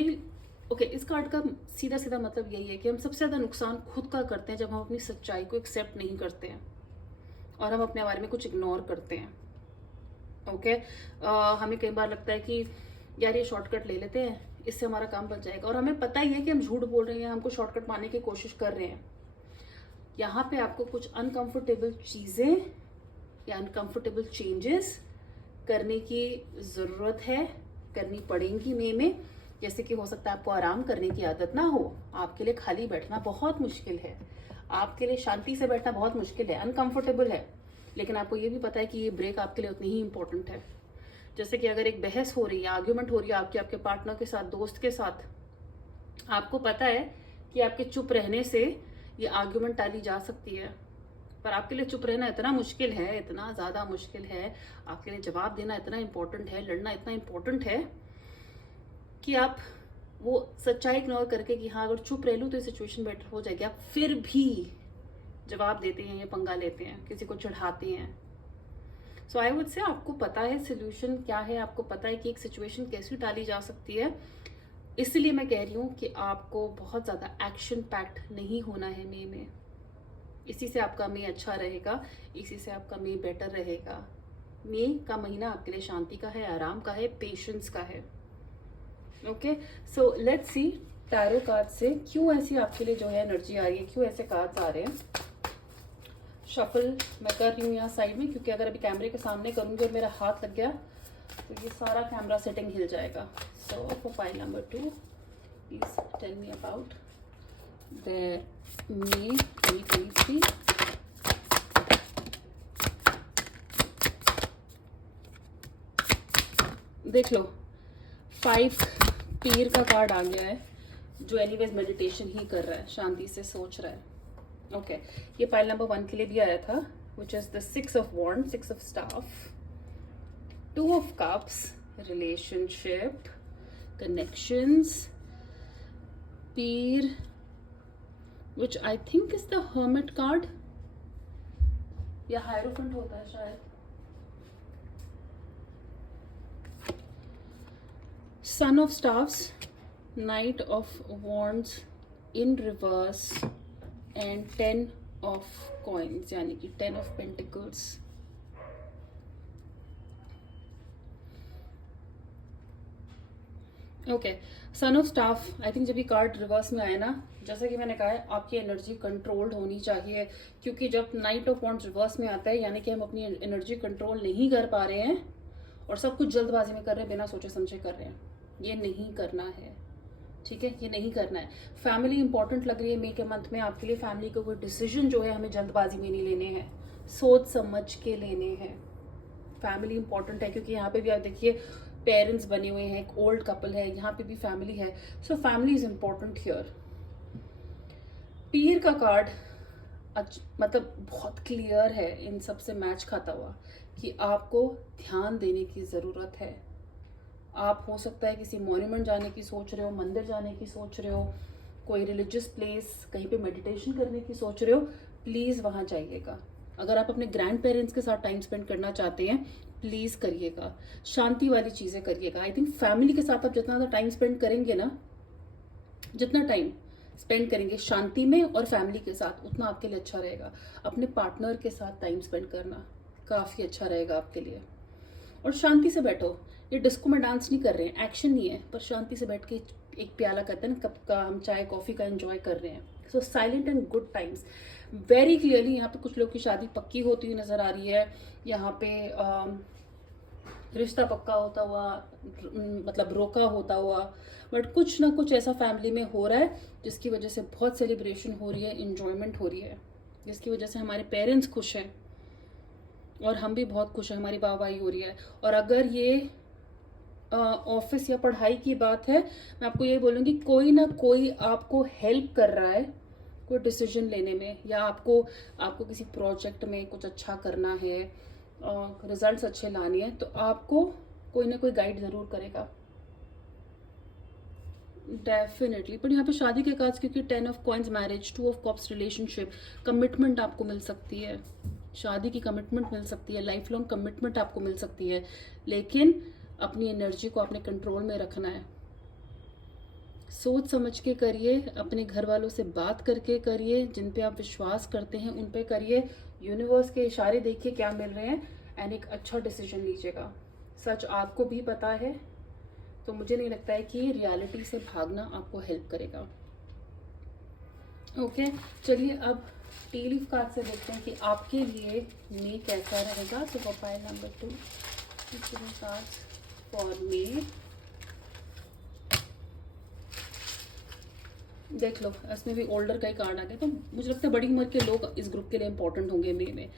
इस कार्ड का सीधा सीधा मतलब यही है कि हम सबसे ज़्यादा नुकसान खुद का करते हैं जब हम अपनी सच्चाई को एक्सेप्ट नहीं करते हैं और हम अपने बारे में कुछ इग्नोर करते हैं। हमें कई बार लगता है कि यार ये शॉर्टकट ले लेते हैं, इससे हमारा काम बन जाएगा, और हमें पता ही है कि हम झूठ बोल रहे हैं, हमको शॉर्टकट पाने की कोशिश कर रहे हैं। यहाँ पे आपको कुछ अनकंफर्टेबल चीज़ें या अनकंफर्टेबल चेंजेस करने की ज़रूरत है, करनी पड़ेंगी मई में। जैसे कि हो सकता है आपको आराम करने की आदत ना हो, आपके लिए खाली बैठना बहुत मुश्किल है, आपके लिए शांति से बैठना बहुत मुश्किल है, अनकंफर्टेबल है, लेकिन आपको ये भी पता है कि ये ब्रेक आपके लिए उतनी ही इंपॉर्टेंट है। जैसे कि अगर एक बहस हो रही है, आर्ग्यूमेंट हो रही है आपके पार्टनर के साथ, दोस्त के साथ, आपको पता है कि आपके चुप रहने से ये आर्ग्यूमेंट टाली जा सकती है, पर आपके लिए चुप रहना इतना मुश्किल है, इतना ज़्यादा मुश्किल है, आपके लिए जवाब देना इतना इम्पोर्टेंट है, लड़ना इतना इम्पोर्टेंट है कि आप वो सच्चाई इग्नोर करके कि हाँ अगर चुप रह लूँ तो ये सिचुएशन बेटर हो जाएगी, आप फिर भी जवाब देते हैं या पंगा लेते हैं, किसी को चढ़ाते हैं। सो आई वुड से आपको पता है सोल्यूशन क्या है, आपको पता है कि एक सिचुएशन कैसे टाली जा सकती है। इसलिए मैं कह रही हूँ कि आपको बहुत ज़्यादा एक्शन पैक्ड नहीं होना है मई में। इसी से आपका मई अच्छा रहेगा, इसी से आपका मई बेटर रहेगा। मई का महीना आपके लिए शांति का है, आराम का है, पेशेंस का है। Okay, so let's see tarot card से क्यों ऐसी आपके लिए जो है एनर्जी आ रही है, क्यों ऐसे कार्ड्स आ रहे हैं। शफल मैं कर रही हूँ यहाँ साइड में, क्योंकि अगर अभी कैमरे के सामने करूँगी और मेरा हाथ लग गया तो ये सारा कैमरा सेटिंग हिल जाएगा। So for file number 2, please tell me about the May 2023। देख लो, 5 पीर का कार्ड आ गया है, जो एनीवेज मेडिटेशन ही कर रहा है, शांति से सोच रहा है। ओके, ये फाइल नंबर 1 के लिए भी आया था, which is the 6 of Wands, 6 of Staff, 2 of Cups, relationship, connections, Pir, which I think is the Hermit card, या हायरोफेंट होता है शायद। Son of Staffs, Knight of Wands in reverse and 10 of Coins, यानी कि 10 of Pentacles। Okay, son of staff, I think जब ये card reverse में आया ना, जैसा कि मैंने कहा है आपकी एनर्जी कंट्रोल्ड होनी चाहिए, क्योंकि जब नाइट ऑफ वॉन्ड्स रिवर्स में आता है यानी कि हम अपनी एनर्जी कंट्रोल नहीं कर पा रहे हैं और सब कुछ जल्दबाजी में कर रहे हैं, बिना सोचे समझे कर रहे हैं। ये नहीं करना है, ठीक है, ये नहीं करना है। फैमिली इंपॉर्टेंट लग रही है मई के मंथ में आपके लिए। फैमिली को कोई डिसीजन जो है हमें जल्दबाजी में नहीं लेने हैं, सोच समझ के लेने हैं। फैमिली इंपॉर्टेंट है, क्योंकि यहाँ पे भी आप देखिए पेरेंट्स बने हुए हैं, एक ओल्ड कपल है, यहाँ पे भी फैमिली है। So family is important here. पीर का कार्ड मतलब बहुत क्लियर है, इन सब से मैच खाता हुआ, कि आपको ध्यान देने की ज़रूरत है, आप हो सकता है किसी मॉन्यूमेंट जाने की सोच रहे हो, मंदिर जाने की सोच रहे हो, कोई रिलीजियस प्लेस कहीं पे मेडिटेशन करने की सोच रहे हो, प्लीज़ वहाँ जाइएगा। अगर आप अपने ग्रैंड पेरेंट्स के साथ टाइम स्पेंड करना चाहते हैं, प्लीज़ करिएगा, शांति वाली चीज़ें करिएगा। आई थिंक फैमिली के साथ आप जितना ज़्यादा टाइम स्पेंड करेंगे ना, जितना टाइम स्पेंड करेंगे शांति में और फैमिली के साथ, उतना आपके लिए अच्छा रहेगा। अपने पार्टनर के साथ टाइम स्पेंड करना काफ़ी अच्छा रहेगा आपके लिए। और शांति से बैठो, ये डिस्को में डांस नहीं कर रहे हैं, एक्शन नहीं है, पर शांति से बैठ के एक प्याला कहते हैं ना, कप का हम चाय कॉफ़ी का एंजॉय कर रहे हैं। So silent and good times. Very clearly यहाँ पे कुछ लोग की शादी पक्की होती हुई नज़र आ रही है, यहाँ पे रिश्ता पक्का होता हुआ, मतलब रोका होता हुआ, बट कुछ ना कुछ ऐसा फैमिली में हो रहा है जिसकी वजह से बहुत सेलिब्रेशन हो रही है, इंजॉयमेंट हो रही है, जिसकी वजह से हमारे पेरेंट्स खुश हैं और हम भी बहुत खुश हैं, हमारी वाहवाही हो रही है। और अगर ये ऑफिस या पढ़ाई की बात है, मैं आपको ये बोलूँगी, कोई ना कोई आपको हेल्प कर रहा है कोई डिसीजन लेने में, या आपको किसी प्रोजेक्ट में कुछ अच्छा करना है, रिजल्ट्स अच्छे लाने हैं, तो आपको कोई ना कोई गाइड ज़रूर करेगा डेफिनेटली। पर यहाँ पे शादी के काज, क्योंकि 10 of coins marriage, 2 of cups relationship, commitment आपको मिल सकती है, शादी की कमिटमेंट मिल सकती है, लाइफ लॉन्ग कमिटमेंट आपको मिल सकती है, लेकिन अपनी एनर्जी को आपने कंट्रोल में रखना है। सोच समझ के करिए, अपने घर वालों से बात करके करिए, जिन पे आप विश्वास करते हैं उन पे करिए, यूनिवर्स के इशारे देखिए क्या मिल रहे हैं, एंड एक अच्छा डिसीजन लीजिएगा। सच आपको भी पता है, तो मुझे नहीं लगता है कि रियलिटी से भागना आपको हेल्प करेगा। ओके, चलिए अब टी लीफ कार्ड से देखते हैं कि आपके लिए मे कैसा रहेगा। So for pile number 2 cards for May. देख लो, इसमें भी ओल्डर का ही कार्ड आ गया, तो मुझे लगता है बड़ी उम्र के लोग इस ग्रुप के लिए इंपॉर्टेंट होंगे मे में।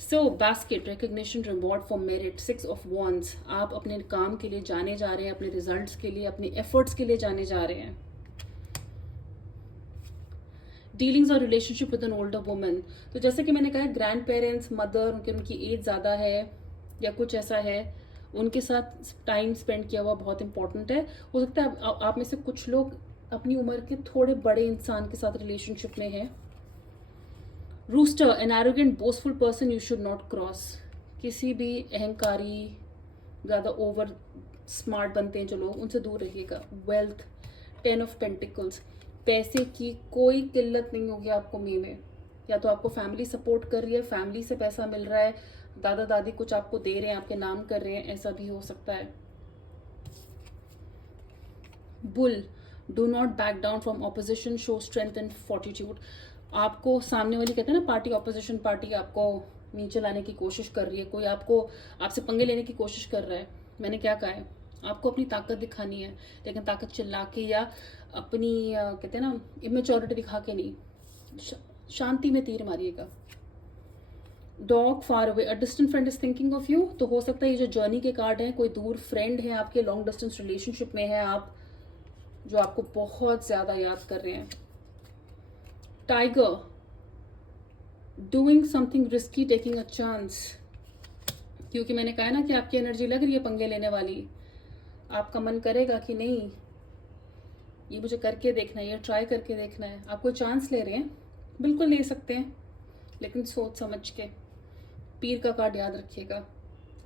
So basket, recognition, reward for merit, 6 of wands. आप अपने काम के लिए जाने जा रहे हैं, अपने रिजल्ट्स के लिए, अपने एफर्ट्स के लिए जाने जा रहे हैं। डीलिंग्स और relationship with an older woman, तो जैसे कि मैंने कहा, ग्रैंड पेरेंट्स, मदर, उनकी एज ज़्यादा है या कुछ ऐसा है, उनके साथ टाइम स्पेंड किया हुआ बहुत इंपॉर्टेंट है। हो सकता है आप में से कुछ लोग अपनी उम्र के थोड़े बड़े इंसान के साथ रिलेशनशिप में है। Rooster, an arrogant boastful person you should not cross. किसी भी अहंकारी, ज़्यादा ओवर स्मार्ट बनते हैं जो लोग, उनसे दूर रहिएगा। वेल्थ, 10 ऑफ पेंटिकल्स, पैसे की कोई किल्लत नहीं होगी आपको मई में। या तो आपको फैमिली सपोर्ट कर रही है, फैमिली से पैसा मिल रहा है, दादा दादी कुछ आपको दे रहे हैं, आपके नाम कर रहे हैं, ऐसा भी हो सकता है। Bull, do not back down from opposition, show strength and fortitude. आपको सामने वाली, कहते हैं ना, पार्टी, ऑपोजिशन पार्टी आपको नीचे लाने की कोशिश कर रही है, कोई आपसे पंगे लेने की कोशिश कर रहा है। मैंने क्या कहा है, आपको अपनी ताकत दिखानी है, लेकिन ताकत चिल्ला के या अपनी कहते हैं ना, इमेच्योरिटी दिखा के नहीं, शांति में तीर मारिएगा। Dog, far away, a distant friend is thinking of you. तो हो सकता है ये जो जर्नी के कार्ड हैं, कोई दूर फ्रेंड है आपके, लॉन्ग डिस्टेंस रिलेशनशिप में है आप, जो आपको बहुत ज्यादा याद कर रहे हैं। Tiger, doing something risky, taking a chance. क्योंकि मैंने कहा ना कि आपकी एनर्जी लग रही है पंगे लेने वाली, आपका मन करेगा कि नहीं, ये मुझे करके देखना है, ये ट्राई करके देखना है। आप कोई चांस ले रहे हैं, बिल्कुल ले सकते हैं, लेकिन सोच समझ के। पीर का कार्ड याद रखिएगा,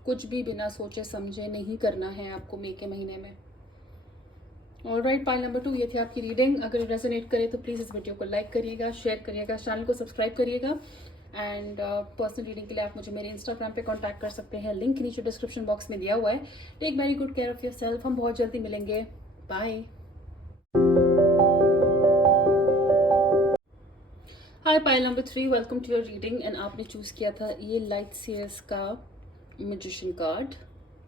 कुछ भी बिना सोचे समझे नहीं करना है आपको मई के महीने में। ऑलराइट, पाइल नंबर 2, ये थी आपकी रीडिंग। अगर रेजोनेट करे तो प्लीज़ इस वीडियो को लाइक करिएगा, शेयर करिएगा, चैनल को सब्सक्राइब करिएगा। एंड पर्सनल रीडिंग के लिए आप मुझे मेरे इंस्टाग्राम पे कांटेक्ट कर सकते हैं, लिंक नीचे डिस्क्रिप्शन बॉक्स में दिया हुआ है। Take very good care of yourself. हम बहुत जल्दी मिलेंगे। Bye. Hi, pile number 3, welcome to your reading. And आपने चूज किया था ये लाइट सीयर्स का magician card.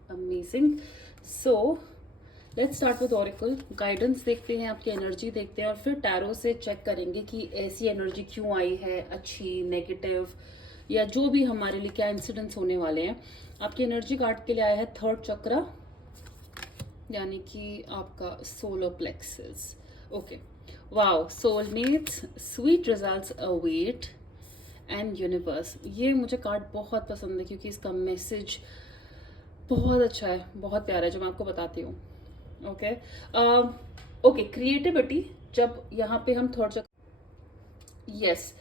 Amazing. So let's start with oracle. Guidance देखते हैं, आपकी एनर्जी देखते हैं, और फिर टैरो से चेक करेंगे कि ऐसी एनर्जी क्यों आई है, अच्छी, नेगेटिव, या जो भी हमारे लिए क्या इंसिडेंट्स होने वाले हैं। आपकी एनर्जी कार्ड के लिए आया है 3rd चक्र, यानी कि आपका solar plexus. Okay, wow, soulmates, sweet results await, and universe. ये मुझे कार्ड बहुत पसंद है क्योंकि इसका मैसेज बहुत अच्छा है, बहुत प्यारा है, जो मैं आपको बताती हूँ। ओके, ओके, क्रिएटिविटी, जब यहाँ पे हम थर्ड चक्र, यस,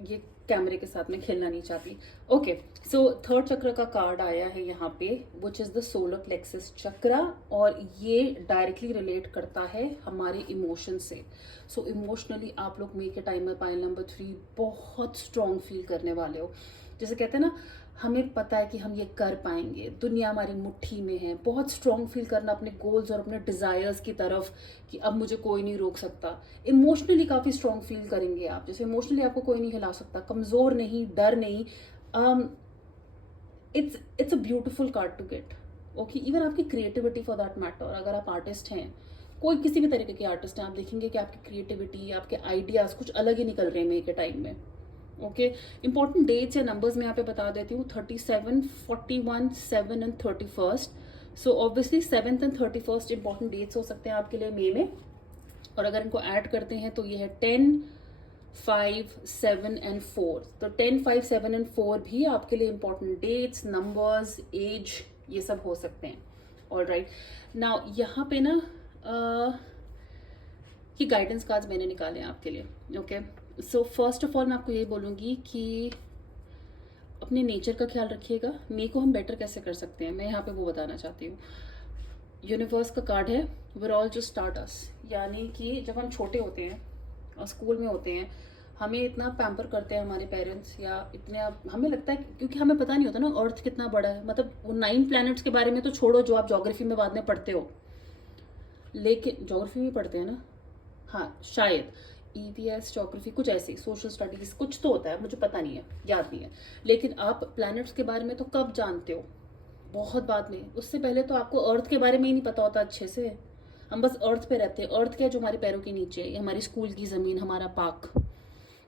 ये कैमरे के साथ में खेलना नहीं चाहती। ओके, सो थर्ड चक्र का कार्ड आया है यहाँ पे, which is the solar plexus chakra, और ये डायरेक्टली रिलेट करता है हमारे इमोशन से। सो इमोशनली आप लोग मे के टाइम में पाइल नंबर 3 बहुत स्ट्रॉन्ग फील करने वाले हो। जैसे कहते हैं ना, हमें पता है कि हम ये कर पाएंगे, दुनिया हमारी मुट्ठी में है, बहुत स्ट्रॉन्ग फील करना अपने गोल्स और अपने डिजायर्स की तरफ, कि अब मुझे कोई नहीं रोक सकता। इमोशनली काफी स्ट्रॉन्ग फील करेंगे आप, जैसे इमोशनली आपको कोई नहीं हिला सकता, कमजोर नहीं, डर नहीं। It's a beautiful card to get. Okay, even आपकी क्रिएटिविटी फॉर दैट मैटर, अगर आप आर्टिस्ट हैं, कोई किसी भी तरीके के आर्टिस्ट हैं, आप देखेंगे कि आपकी क्रिएटिविटी, आपके आइडियाज कुछ अलग ही निकल रहे हैं मे के टाइम में। ओके, इंपॉर्टेंट डेट्स या नंबर्स मैं यहाँ पे बता देती हूँ, 37, 41, 7 and 31st। So obviously 7th and 31st important dates हो सकते हैं आपके लिए मे में, और अगर इनको ऐड करते हैं तो ये है 10, 5, 7 एंड 4। तो 10, 5, 7 एंड 4 भी आपके लिए इंपॉर्टेंट डेट्स, नंबर्स, एज, ये सब हो सकते हैं। ऑल राइट, नाउ यहाँ पे ना ये गाइडेंस कार्ड्स मैंने निकाले हैं आपके लिए। Okay, so first of all मैं आपको यही बोलूँगी कि अपने नेचर का ख्याल रखिएगा। मे को हम बेटर कैसे कर सकते हैं, मैं यहाँ पे वो बताना चाहती हूँ। यूनिवर्स का कार्ड है वीर ऑल जस्ट स्टार्ट अस, यानी कि जब हम छोटे होते हैं और स्कूल में होते हैं, हमें इतना पैम्पर करते हैं हमारे पेरेंट्स, या इतने हमें लगता है, क्योंकि हमें पता नहीं होता ना अर्थ कितना बड़ा है, मतलब वो 9 प्लैनेट्स के बारे में तो छोड़ो, जो आप ज्योग्राफी में बाद में पढ़ते हो, लेकिन ज्योग्राफी में पढ़ते हैं ना, हाँ शायद, ईवीएस ज्योग्राफी कुछ ऐसी, सोशल स्टडीज कुछ तो होता है, मुझे पता नहीं है, याद नहीं है। लेकिन आप प्लैनेट्स के बारे में तो कब जानते हो, बहुत बाद में। उससे पहले तो आपको अर्थ के बारे में ही नहीं पता होता अच्छे से। हम बस अर्थ पे रहते हैं। अर्थ क्या है, जो हमारे पैरों के नीचे, ये हमारी स्कूल की ज़मीन, हमारा पार्क,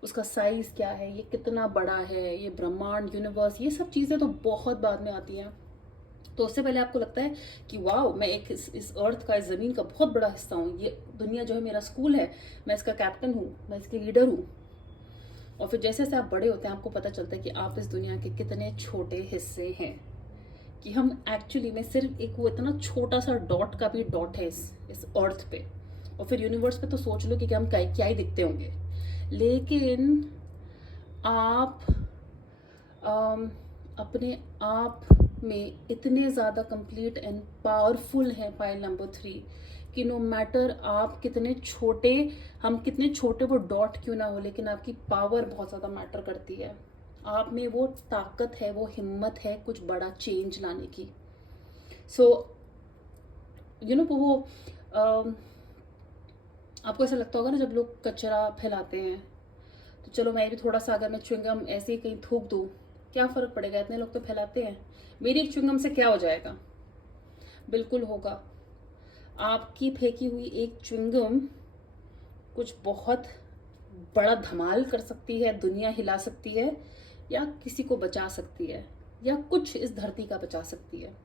उसका साइज क्या है, ये कितना बड़ा है, ये ब्रह्मांड, यूनिवर्स, ये सब चीज़ें तो बहुत बाद में आती हैं। तो उससे पहले आपको लगता है कि वाओ, मैं एक इस अर्थ का, इस ज़मीन का बहुत बड़ा हिस्सा हूँ, ये दुनिया जो है मेरा स्कूल है, मैं इसका कैप्टन हूँ, मैं इसकी लीडर हूँ। और फिर जैसे जैसे आप बड़े होते हैं, आपको पता चलता है कि आप इस दुनिया के कितने छोटे हिस्से हैं, कि हम एक्चुअली में सिर्फ एक वो इतना छोटा सा डॉट का भी डॉट है इस अर्थ पे। और फिर यूनिवर्स पे तो सोच लो कि हम क्या ही दिखते होंगे। लेकिन आप अपने आप में इतने ज़्यादा कंप्लीट एंड पावरफुल हैं पाइल नंबर 3, कि नो मैटर आप कितने छोटे, हम कितने छोटे वो डॉट क्यों ना हो, लेकिन आपकी पावर बहुत ज़्यादा मैटर करती है। आप में वो ताकत है, वो हिम्मत है कुछ बड़ा चेंज लाने की। सो यू नो वो आपको ऐसा लगता होगा ना, जब लोग कचरा फैलाते हैं, तो चलो मैं भी थोड़ा सा, अगर मैं च्युइंगम ऐसे ही कहीं थूक दूँ, क्या फ़र्क पड़ेगा, इतने लोग तो फैलाते हैं, मेरी एक च्युइंगम से क्या हो जाएगा। बिल्कुल होगा। आपकी फेंकी हुई एक च्युइंगम कुछ बहुत बड़ा धमाल कर सकती है, दुनिया हिला सकती है, या किसी को बचा सकती है, या कुछ इस धरती का बचा सकती है।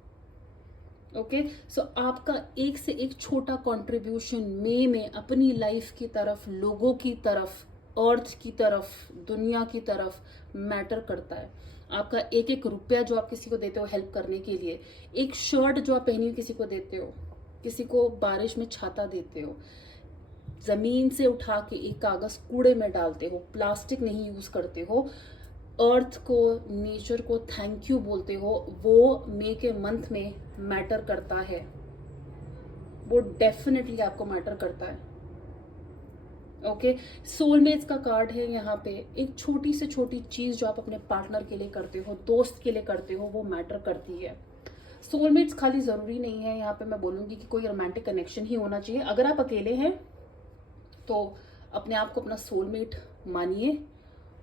ओके, सो आपका एक से एक छोटा कंट्रीब्यूशन में अपनी लाइफ की तरफ, लोगों की तरफ, अर्थ की तरफ, दुनिया की तरफ मैटर करता है। आपका एक एक रुपया जो आप किसी को देते हो हेल्प करने के लिए, एक शर्ट जो आप पहनी हुई किसी को देते हो, किसी को बारिश में छाता देते हो, जमीन से उठा के एक कागज कूड़े में डालते हो, प्लास्टिक नहीं यूज करते हो, अर्थ को, नेचर को थैंक यू बोलते हो, वो मे के मंथ में मैटर करता है। वो डेफिनेटली आपको मैटर करता है। ओके, सोलमेट्स का कार्ड है यहाँ पे। एक छोटी से छोटी चीज जो आप अपने पार्टनर के लिए करते हो, दोस्त के लिए करते हो, वो मैटर करती है। सोलमेट्स खाली जरूरी नहीं है, यहाँ पे मैं बोलूंगी कि कोई रोमांटिक कनेक्शन ही होना चाहिए। अगर आप अकेले हैं तो अपने आप को अपना सोलमेट मानिए,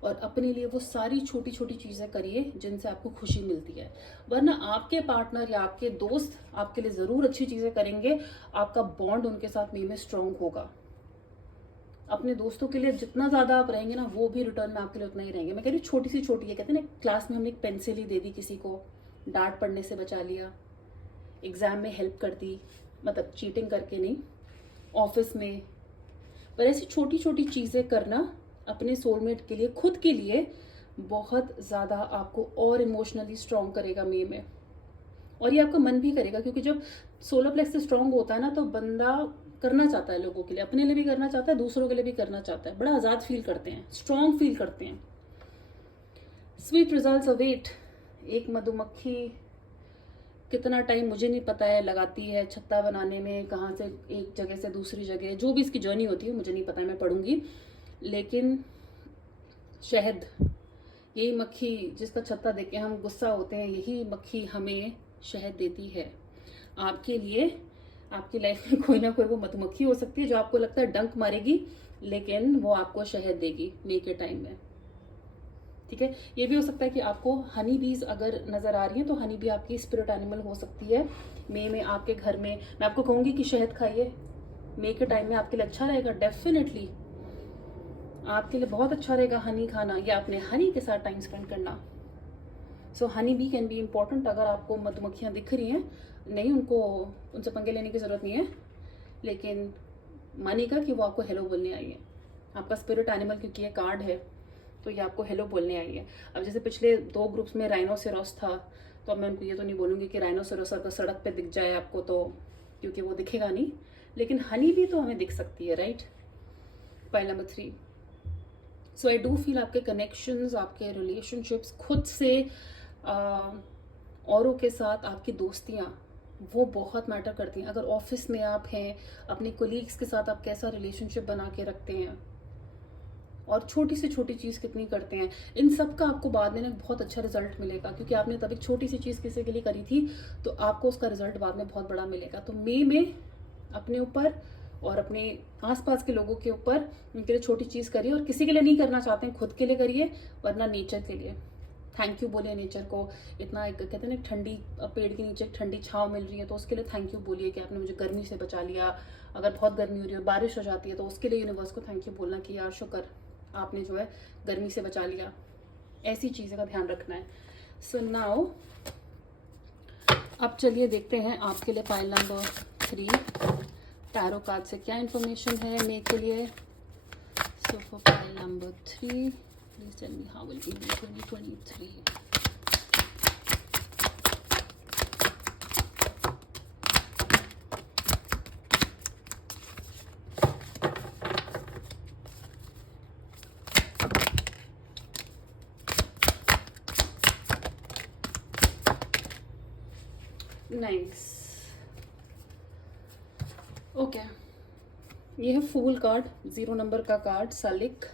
और अपने लिए वो सारी छोटी छोटी चीज़ें करिए जिनसे आपको खुशी मिलती है। वरना आपके पार्टनर या आपके दोस्त आपके लिए ज़रूर अच्छी चीज़ें करेंगे, आपका बॉन्ड उनके साथ में स्ट्रांग होगा। अपने दोस्तों के लिए जितना ज़्यादा आप रहेंगे ना, वो भी रिटर्न में आपके लिए उतना ही रहेंगे। मैं कह रही हूँ छोटी सी छोटी है, कहते हैं ना, क्लास में हमने एक पेंसिल ही दे दी किसी को, डांट पड़ने से बचा लिया, एग्ज़ाम में हेल्प कर दी, मतलब चीटिंग करके नहीं, ऑफिस में। पर ऐसी छोटी छोटी चीज़ें करना अपने सोलमेट के लिए, खुद के लिए, बहुत ज़्यादा आपको और इमोशनली स्ट्रॉन्ग करेगा मे में। और ये आपका मन भी करेगा, क्योंकि जब सोलर प्लेक्सस स्ट्रांग होता है ना तो बंदा करना चाहता है, लोगों के लिए, अपने लिए भी करना चाहता है, दूसरों के लिए भी करना चाहता है, बड़ा आज़ाद फील करते हैं, स्ट्रांग फील करते हैं। Sweet results await. एक मधुमक्खी कितना टाइम मुझे नहीं पता है लगाती है छत्ता बनाने में, कहाँ से एक जगह से दूसरी जगह, जो भी इसकी जर्नी होती है मुझे नहीं पता है, मैं पढ़ूंगी। लेकिन शहद, यही मक्खी जिसका छत्ता देख के हम गुस्सा होते हैं, यही मक्खी हमें शहद देती है। आपके लिए आपकी लाइफ में कोई ना कोई वो मधुमक्खी हो सकती है जो आपको लगता है डंक मारेगी, लेकिन वो आपको शहद देगी मे के टाइम में। ठीक है, ये भी हो सकता है कि आपको हनी बीज अगर नजर आ रही है तो हनी बी आपकी स्पिरिट एनिमल हो सकती है। मे में आपके घर में मैं आपको कहूंगी कि शहद खाइए, मे के टाइम में आपके लिए अच्छा रहेगा, डेफिनेटली आपके लिए बहुत अच्छा रहेगा हनी खाना या अपने हनी के साथ टाइम स्पेंड करना। So honey bee can be important. अगर आपको मधुमक्खियाँ दिख रही हैं, नहीं उनको उनसे पंगे लेने की ज़रूरत नहीं है, लेकिन मानिएगा कि वो आपको हेलो बोलने आई है, आपका स्पिरिट एनिमल, क्योंकि ये कार्ड है तो ये आपको हेलो बोलने आई है। अब जैसे पिछले 2 ग्रुप्स में राइनोसेरोस था, तो अब मैं उनको ये तो नहीं बोलूँगी कि राइनोसेरोस अगर सड़क पे दिख जाए आपको तो, क्योंकि वो दिखेगा नहीं, लेकिन हनी भी तो हमें दिख सकती है, right. Pile number 3। So I do feel आपके कनेक्शंस, आपके रिलेशनशिप्स खुद से औरों के साथ, आपकी दोस्तियाँ वो बहुत मैटर करती हैं। अगर ऑफिस में आप हैं, अपने कोलीग्स के साथ आप कैसा रिलेशनशिप बना के रखते हैं, और छोटी से छोटी चीज़ कितनी करते हैं, इन सब का आपको बाद में ना बहुत अच्छा रिजल्ट मिलेगा, क्योंकि आपने तब एक छोटी सी चीज़ किसी के लिए करी थी तो आपको उसका रिजल्ट बाद में बहुत बड़ा मिलेगा। तो मे में अपने ऊपर और अपने आसपास के लोगों के ऊपर उनके लिए छोटी चीज़ करिए, और किसी के लिए नहीं करना चाहते हैं खुद के लिए करिए, वरना नेचर के लिए थैंक यू बोलिए नेचर को। इतना एक कहते हैं ना ठंडी पेड़ के नीचे ठंडी छाँव मिल रही है तो उसके लिए थैंक यू बोलिए कि आपने मुझे गर्मी से बचा लिया। अगर बहुत गर्मी हो रही है, बारिश हो जाती है, तो उसके लिए यूनिवर्स को थैंक यू बोलना कि यार शुक्र आपने जो है गर्मी से बचा लिया। ऐसी चीज़ें का ध्यान रखना है। सो नाउ अब चलिए देखते हैं आपके लिए पाइल नंबर 3 टैरो कार्ड से क्या इन्फॉर्मेशन है मे के लिए। So for pile number 3 please tell me how will be 2023। Nice, okay. ये है फूल कार्ड, 0 नंबर का कार्ड, सलिक,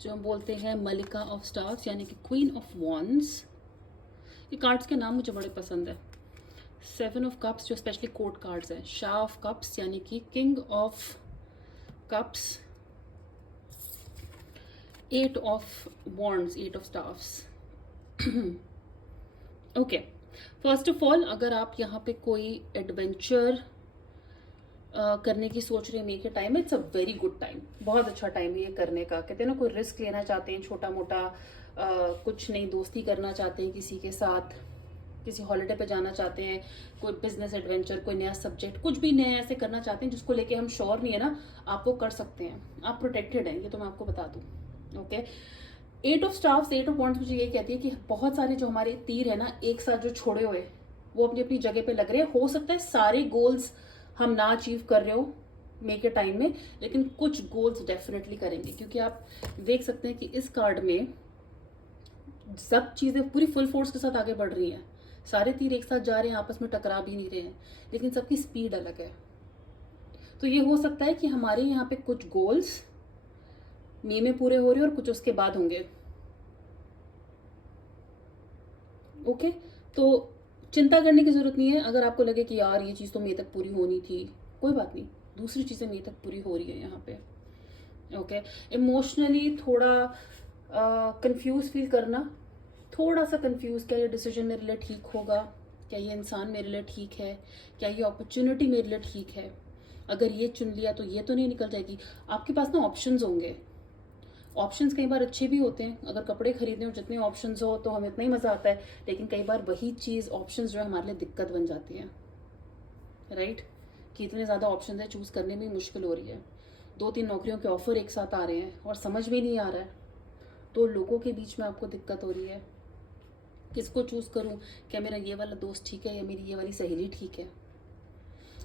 जो हम बोलते हैं मलिका ऑफ स्टार्स यानी कि क्वीन ऑफ वॉन्ड्स। ये कार्ड्स के नाम मुझे बड़े पसंद है। 7 ऑफ कप्स जो स्पेशली कोर्ट कार्ड्स हैं, शाह ऑफ कप्स यानी कि king of cups, 8 of wands, 8 of stars. Okay, first of all अगर आप यहाँ पे कोई एडवेंचर करने की सोच रहे हैं मे के टाइम में, it's a very good time, बहुत अच्छा टाइम है ये करने का। कहते हैं ना, कोई रिस्क लेना चाहते हैं छोटा मोटा, कुछ नई दोस्ती करना चाहते हैं किसी के साथ, किसी हॉलिडे पे जाना चाहते हैं, कोई बिजनेस एडवेंचर, कोई नया सब्जेक्ट, कुछ भी नया ऐसे करना चाहते हैं जिसको लेके हम श्योर नहीं है ना, आप वो कर सकते हैं, आप प्रोटेक्टेड हैं, ये तो मैं आपको बता दूँ। Okay, 8 of stars, 8 of wands मुझे ये कहती है कि बहुत सारे जो हमारे तीर है ना एक साथ जो छोड़े हुए, वो अपनी अपनी जगह पे लग रहे हैं। हो सकता है सारे गोल्स हम ना अचीव कर रहे हो मे के टाइम में, लेकिन कुछ गोल्स डेफिनेटली करेंगे, क्योंकि आप देख सकते हैं कि इस कार्ड में सब चीज़ें पूरी फुल फोर्स के साथ आगे बढ़ रही हैं, सारे तीर एक साथ जा रहे हैं, आपस में टकरा भी नहीं रहे हैं, लेकिन सबकी स्पीड अलग है। तो ये हो सकता है कि हमारे यहाँ पे कुछ गोल्स मे में पूरे हो रहे हैं और कुछ उसके बाद होंगे। ओके, तो चिंता करने की जरूरत नहीं है। अगर आपको लगे कि यार ये चीज़ तो मे तक पूरी होनी थी, कोई बात नहीं, दूसरी चीज़ें मे तक पूरी हो रही है यहाँ पे। ओके, इमोशनली थोड़ा कंफ्यूज फील करना, थोड़ा सा कंफ्यूज, क्या ये डिसीजन मेरे लिए ठीक होगा, क्या ये इंसान मेरे लिए ठीक है, क्या ये अपॉर्चुनिटी मेरे लिए ठीक है, अगर ये चुन लिया तो ये तो नहीं निकल जाएगी। आपके पास ना ऑप्शंस होंगे, ऑप्शंस कई बार अच्छे भी होते हैं। अगर कपड़े खरीदने हो जितने ऑप्शंस हो तो हमें इतना ही मज़ा आता है, लेकिन कई बार वही चीज़ ऑप्शंस जो है हमारे लिए दिक्कत बन जाती है, राइट, कि इतने ज़्यादा ऑप्शंस है, चूज़ करने में मुश्किल हो रही है। 2-3 नौकरियों के ऑफर एक साथ आ रहे हैं और समझ में नहीं आ रहा है, 2 लोगों के बीच में आपको दिक्कत हो रही है, किसको चूज करूं, क्या मेरा ये वाला दोस्त ठीक है या मेरी ये वाली सहेली ठीक है।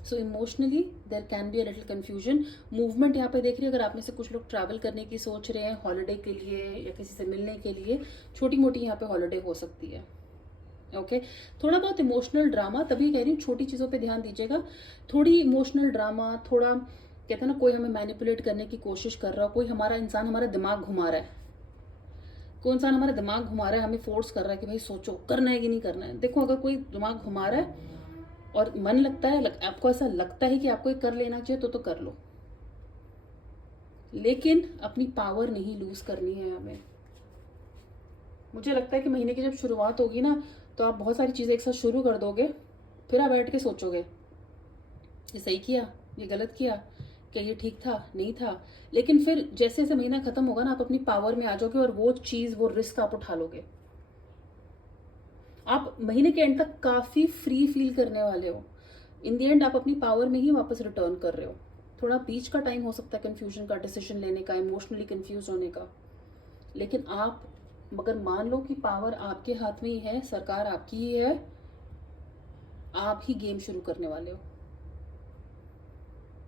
So emotionally there can be a little confusion. Movement यहाँ पे देख रही है, अगर आप में से कुछ लोग ट्रैवल करने की सोच रहे हैं हॉलीडे के लिए या किसी से मिलने के लिए, छोटी मोटी यहाँ पे हॉलीडे हो सकती है। ओके थोड़ा बहुत इमोशनल ड्रामा, तभी कह रही हूँ छोटी चीज़ों पे ध्यान दीजिएगा। थोड़ी इमोशनल ड्रामा, थोड़ा कहते हैं ना कोई हमें मैनिपुलेट करने की कोशिश कर रहा हो, कोई हमारा इंसान हमारा दिमाग घुमा रहा है, कोई इंसान हमारा दिमाग घुमा रहा है, हमें फोर्स कर रहा है कि भाई सोचो करना है कि नहीं करना है। देखो अगर कोई दिमाग घुमा रहा है और मन लगता है, आपको ऐसा लगता है कि आपको ये कर लेना चाहिए तो कर लो, लेकिन अपनी पावर नहीं लूज करनी है हमें। मुझे लगता है कि महीने की जब शुरुआत होगी ना, तो आप बहुत सारी चीज़ें एक साथ शुरू कर दोगे, फिर आप बैठ के सोचोगे ये सही किया, ये गलत किया, क्या ये ठीक था, नहीं था। लेकिन फिर जैसे जैसे महीना खत्म होगा ना, आप अपनी पावर में आ जाओगे और वो चीज़, वो रिस्क आप उठा लोगे। आप महीने के एंड तक काफ़ी फ्री फील करने वाले हो। इन दी एंड आप अपनी पावर में ही वापस रिटर्न कर रहे हो। थोड़ा बीच का टाइम हो सकता है कन्फ्यूजन का, डिसीजन लेने का, इमोशनली कंफ्यूज होने का, लेकिन आप मगर मान लो कि पावर आपके हाथ में ही है, सरकार आपकी ही है, आप ही गेम शुरू करने वाले हो।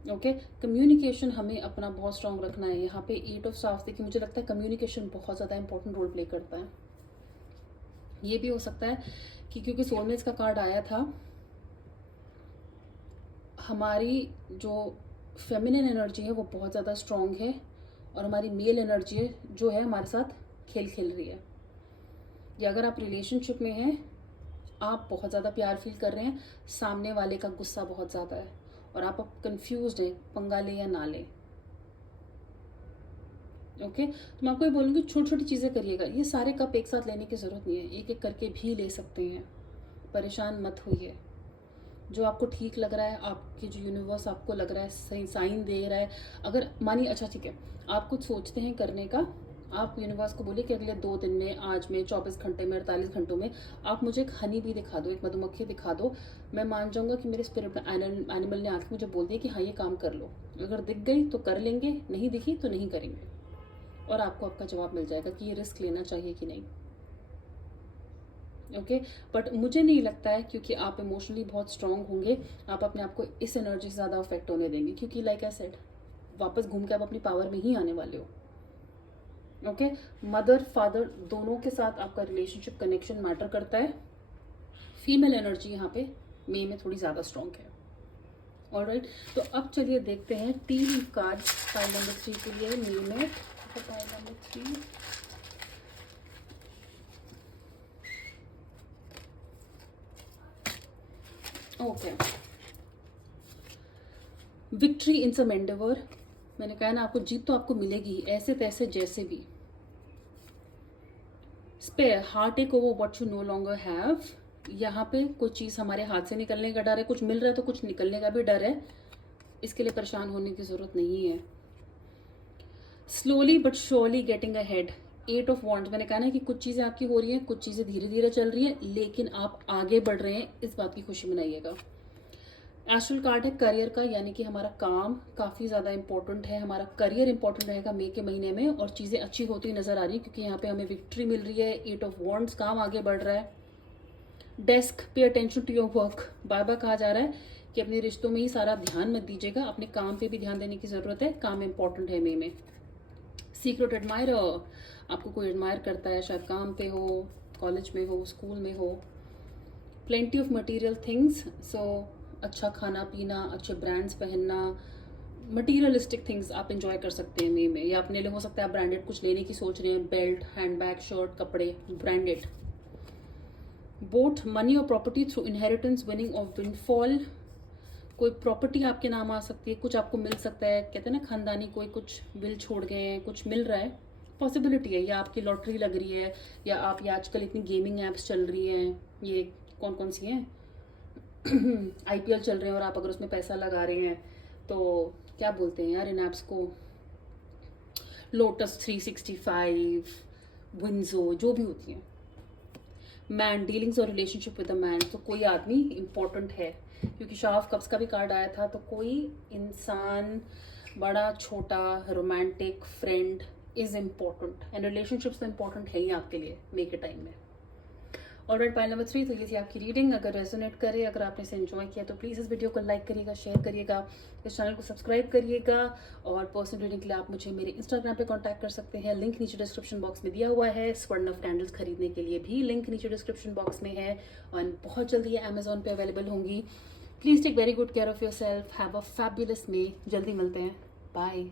ओके कम्युनिकेशन हमें अपना बहुत स्ट्रांग रखना है। यहाँ पे 8 ऑफ स्टार्स देखिए, मुझे लगता है कम्युनिकेशन बहुत ज़्यादा इंपॉर्टेंट रोल प्ले करता है। ये भी हो सकता है कि क्योंकि सोलमेट्स का कार्ड आया था, हमारी जो फेमिनिन एनर्जी है वो बहुत ज़्यादा स्ट्रांग है और हमारी मेल एनर्जी जो है हमारे साथ खेल खेल रही है। या अगर आप रिलेशनशिप में हैं, आप बहुत ज़्यादा प्यार फील कर रहे हैं, सामने वाले का गुस्सा बहुत ज़्यादा है और आप अब कन्फ्यूज्ड हैं, पंगा ले या ना ले। ओके तो मैं आपको ये बोलूँगी छोटी छोटी चीज़ें करिएगा। ये सारे कप एक साथ लेने की ज़रूरत नहीं है, एक एक करके भी ले सकते हैं। परेशान मत होइए। जो आपको ठीक लग रहा है, आपकी जो यूनिवर्स आपको लग रहा है सही साइन दे रहा है, अगर मानिए अच्छा ठीक है आप कुछ सोचते हैं करने का, आप यूनिवर्स को बोलिए कि अगले 2 दिन में, आज में, 24 घंटे में, 48 घंटों में आप मुझे एक हनी भी दिखा दो, एक मधुमक्खी दिखा दो। मैं मान जाऊंगा कि मेरे स्पिरिट एनिमल ने आके मुझे बोल दिया कि हाँ ये काम कर लो। अगर दिख गई तो कर लेंगे, नहीं दिखी तो नहीं करेंगे, और आपको आपका जवाब मिल जाएगा कि ये रिस्क लेना चाहिए कि नहीं। ओके बट मुझे नहीं लगता है, क्योंकि आप इमोशनली बहुत स्ट्रांग होंगे, आप अपने आप को इस एनर्जी से ज़्यादा अफेक्ट होने देंगे, क्योंकि लाइक आई सेड वापस घूम के आप अपनी पावर में ही आने वाले हो। ओके मदर फादर दोनों के साथ आपका रिलेशनशिप कनेक्शन मैटर करता है। फीमेल एनर्जी यहाँ पे मे में थोड़ी ज़्यादा स्ट्रांग है। ऑलराइट तो अब चलिए देखते हैं 3 कार्ड पाइल नंबर 3 के लिए मे में। Pile number 3 okay victory in some endeavour. मैंने कहा ना आपको जीत तो आपको मिलेगी ऐसे तैसे जैसे भी। Spare heart take over what you no longer have. यहाँ पे कुछ चीज़ हमारे हाथ से निकलने का डर है, कुछ मिल रहा है तो कुछ निकलने का भी डर है, इसके लिए परेशान होने की ज़रूरत नहीं है। Slowly but surely getting ahead. 8 of wands, मैंने कहा ना कि कुछ चीज़ें आपकी हो रही हैं, कुछ चीज़ें धीरे धीरे चल रही हैं, लेकिन आप आगे बढ़ रहे हैं, इस बात की खुशी मनाइएगा। एस्ट्रल कार्ड है करियर का, यानी कि हमारा काम काफ़ी ज़्यादा इंपॉर्टेंट है, हमारा करियर इंपॉर्टेंट रहेगा मई के महीने में, और चीज़ें अच्छी होती नज़र आ रही है क्योंकि यहाँ पे हमें विक्ट्री मिल रही है। 8 ऑफ वॉन्ड्स, काम आगे बढ़ रहा है। डेस्क पे अटेंशन टू योर वर्क, बार बार कहा जा रहा है कि अपने रिश्तों में ही सारा ध्यान मत दीजिएगा, अपने काम पे भी ध्यान देने की ज़रूरत है, काम इंपॉर्टेंट है मई में। सीक्रेट एडमायरर, आपको कोई एडमायर करता है, शायद काम पे हो, कॉलेज में हो, स्कूल में हो। प्लेंटी ऑफ मटीरियल थिंग्स, सो अच्छा खाना पीना, अच्छे ब्रांड्स पहनना, मटीरियलिस्टिक थिंग्स आप इंजॉय कर सकते हैं मई में। या अपने लिए हो सकता है आप ब्रांडेड कुछ लेने की सोच रहे हैं, बेल्ट, हैंडबैग, शर्ट, कपड़े ब्रांडेड। बोथ मनी और property through inheritance, winning of windfall, कोई प्रॉपर्टी आपके नाम आ सकती है, कुछ आपको मिल सकता है, कहते हैं ना खानदानी कोई कुछ विल छोड़ गए हैं, कुछ मिल रहा है, पॉसिबिलिटी है। या आपकी लॉटरी लग रही है, या आप ये आजकल इतनी गेमिंग एप्स चल रही हैं, ये कौन कौन सी हैं IPL चल रहे हैं, और आप अगर उसमें पैसा लगा रहे हैं तो क्या बोलते हैं यार इन ऐप्स को, लोटस 365, विंजो, जो भी होती हैं। मैन, डीलिंग्स और रिलेशनशिप विद अ मैन, तो कोई आदमी इंपॉर्टेंट है, क्योंकि शाह ऑफ कप्स का भी कार्ड आया था, तो कोई इंसान बड़ा छोटा romantic friend is important, and relationships तो इम्पोर्टेंट है ही आपके लिए मई के टाइम में। ऑलराइट, पाइल नंबर 3, तो ये थी आपकी रीडिंग। अगर रेजोनेट करे, अगर आपने इसे एंजॉय किया तो प्लीज़ इस वीडियो को लाइक करिएगा, शेयर करिएगा, इस चैनल को सब्सक्राइब करिएगा। और पर्सनल रीडिंग के लिए आप मुझे मेरे इंस्टाग्राम पे कांटेक्ट कर सकते हैं, लिंक नीचे डिस्क्रिप्शन बॉक्स में दिया हुआ है। स्वर्णव कैंडल्स खरीदने के लिए भी लिंक नीचे डिस्क्रिप्शन बॉक्स में है, और बहुत जल्दी ये अमेजोन पे अवेलेबल होंगी। Please take very good care of yourself, have a fabulous May. जल्दी मिलते हैं, बाय।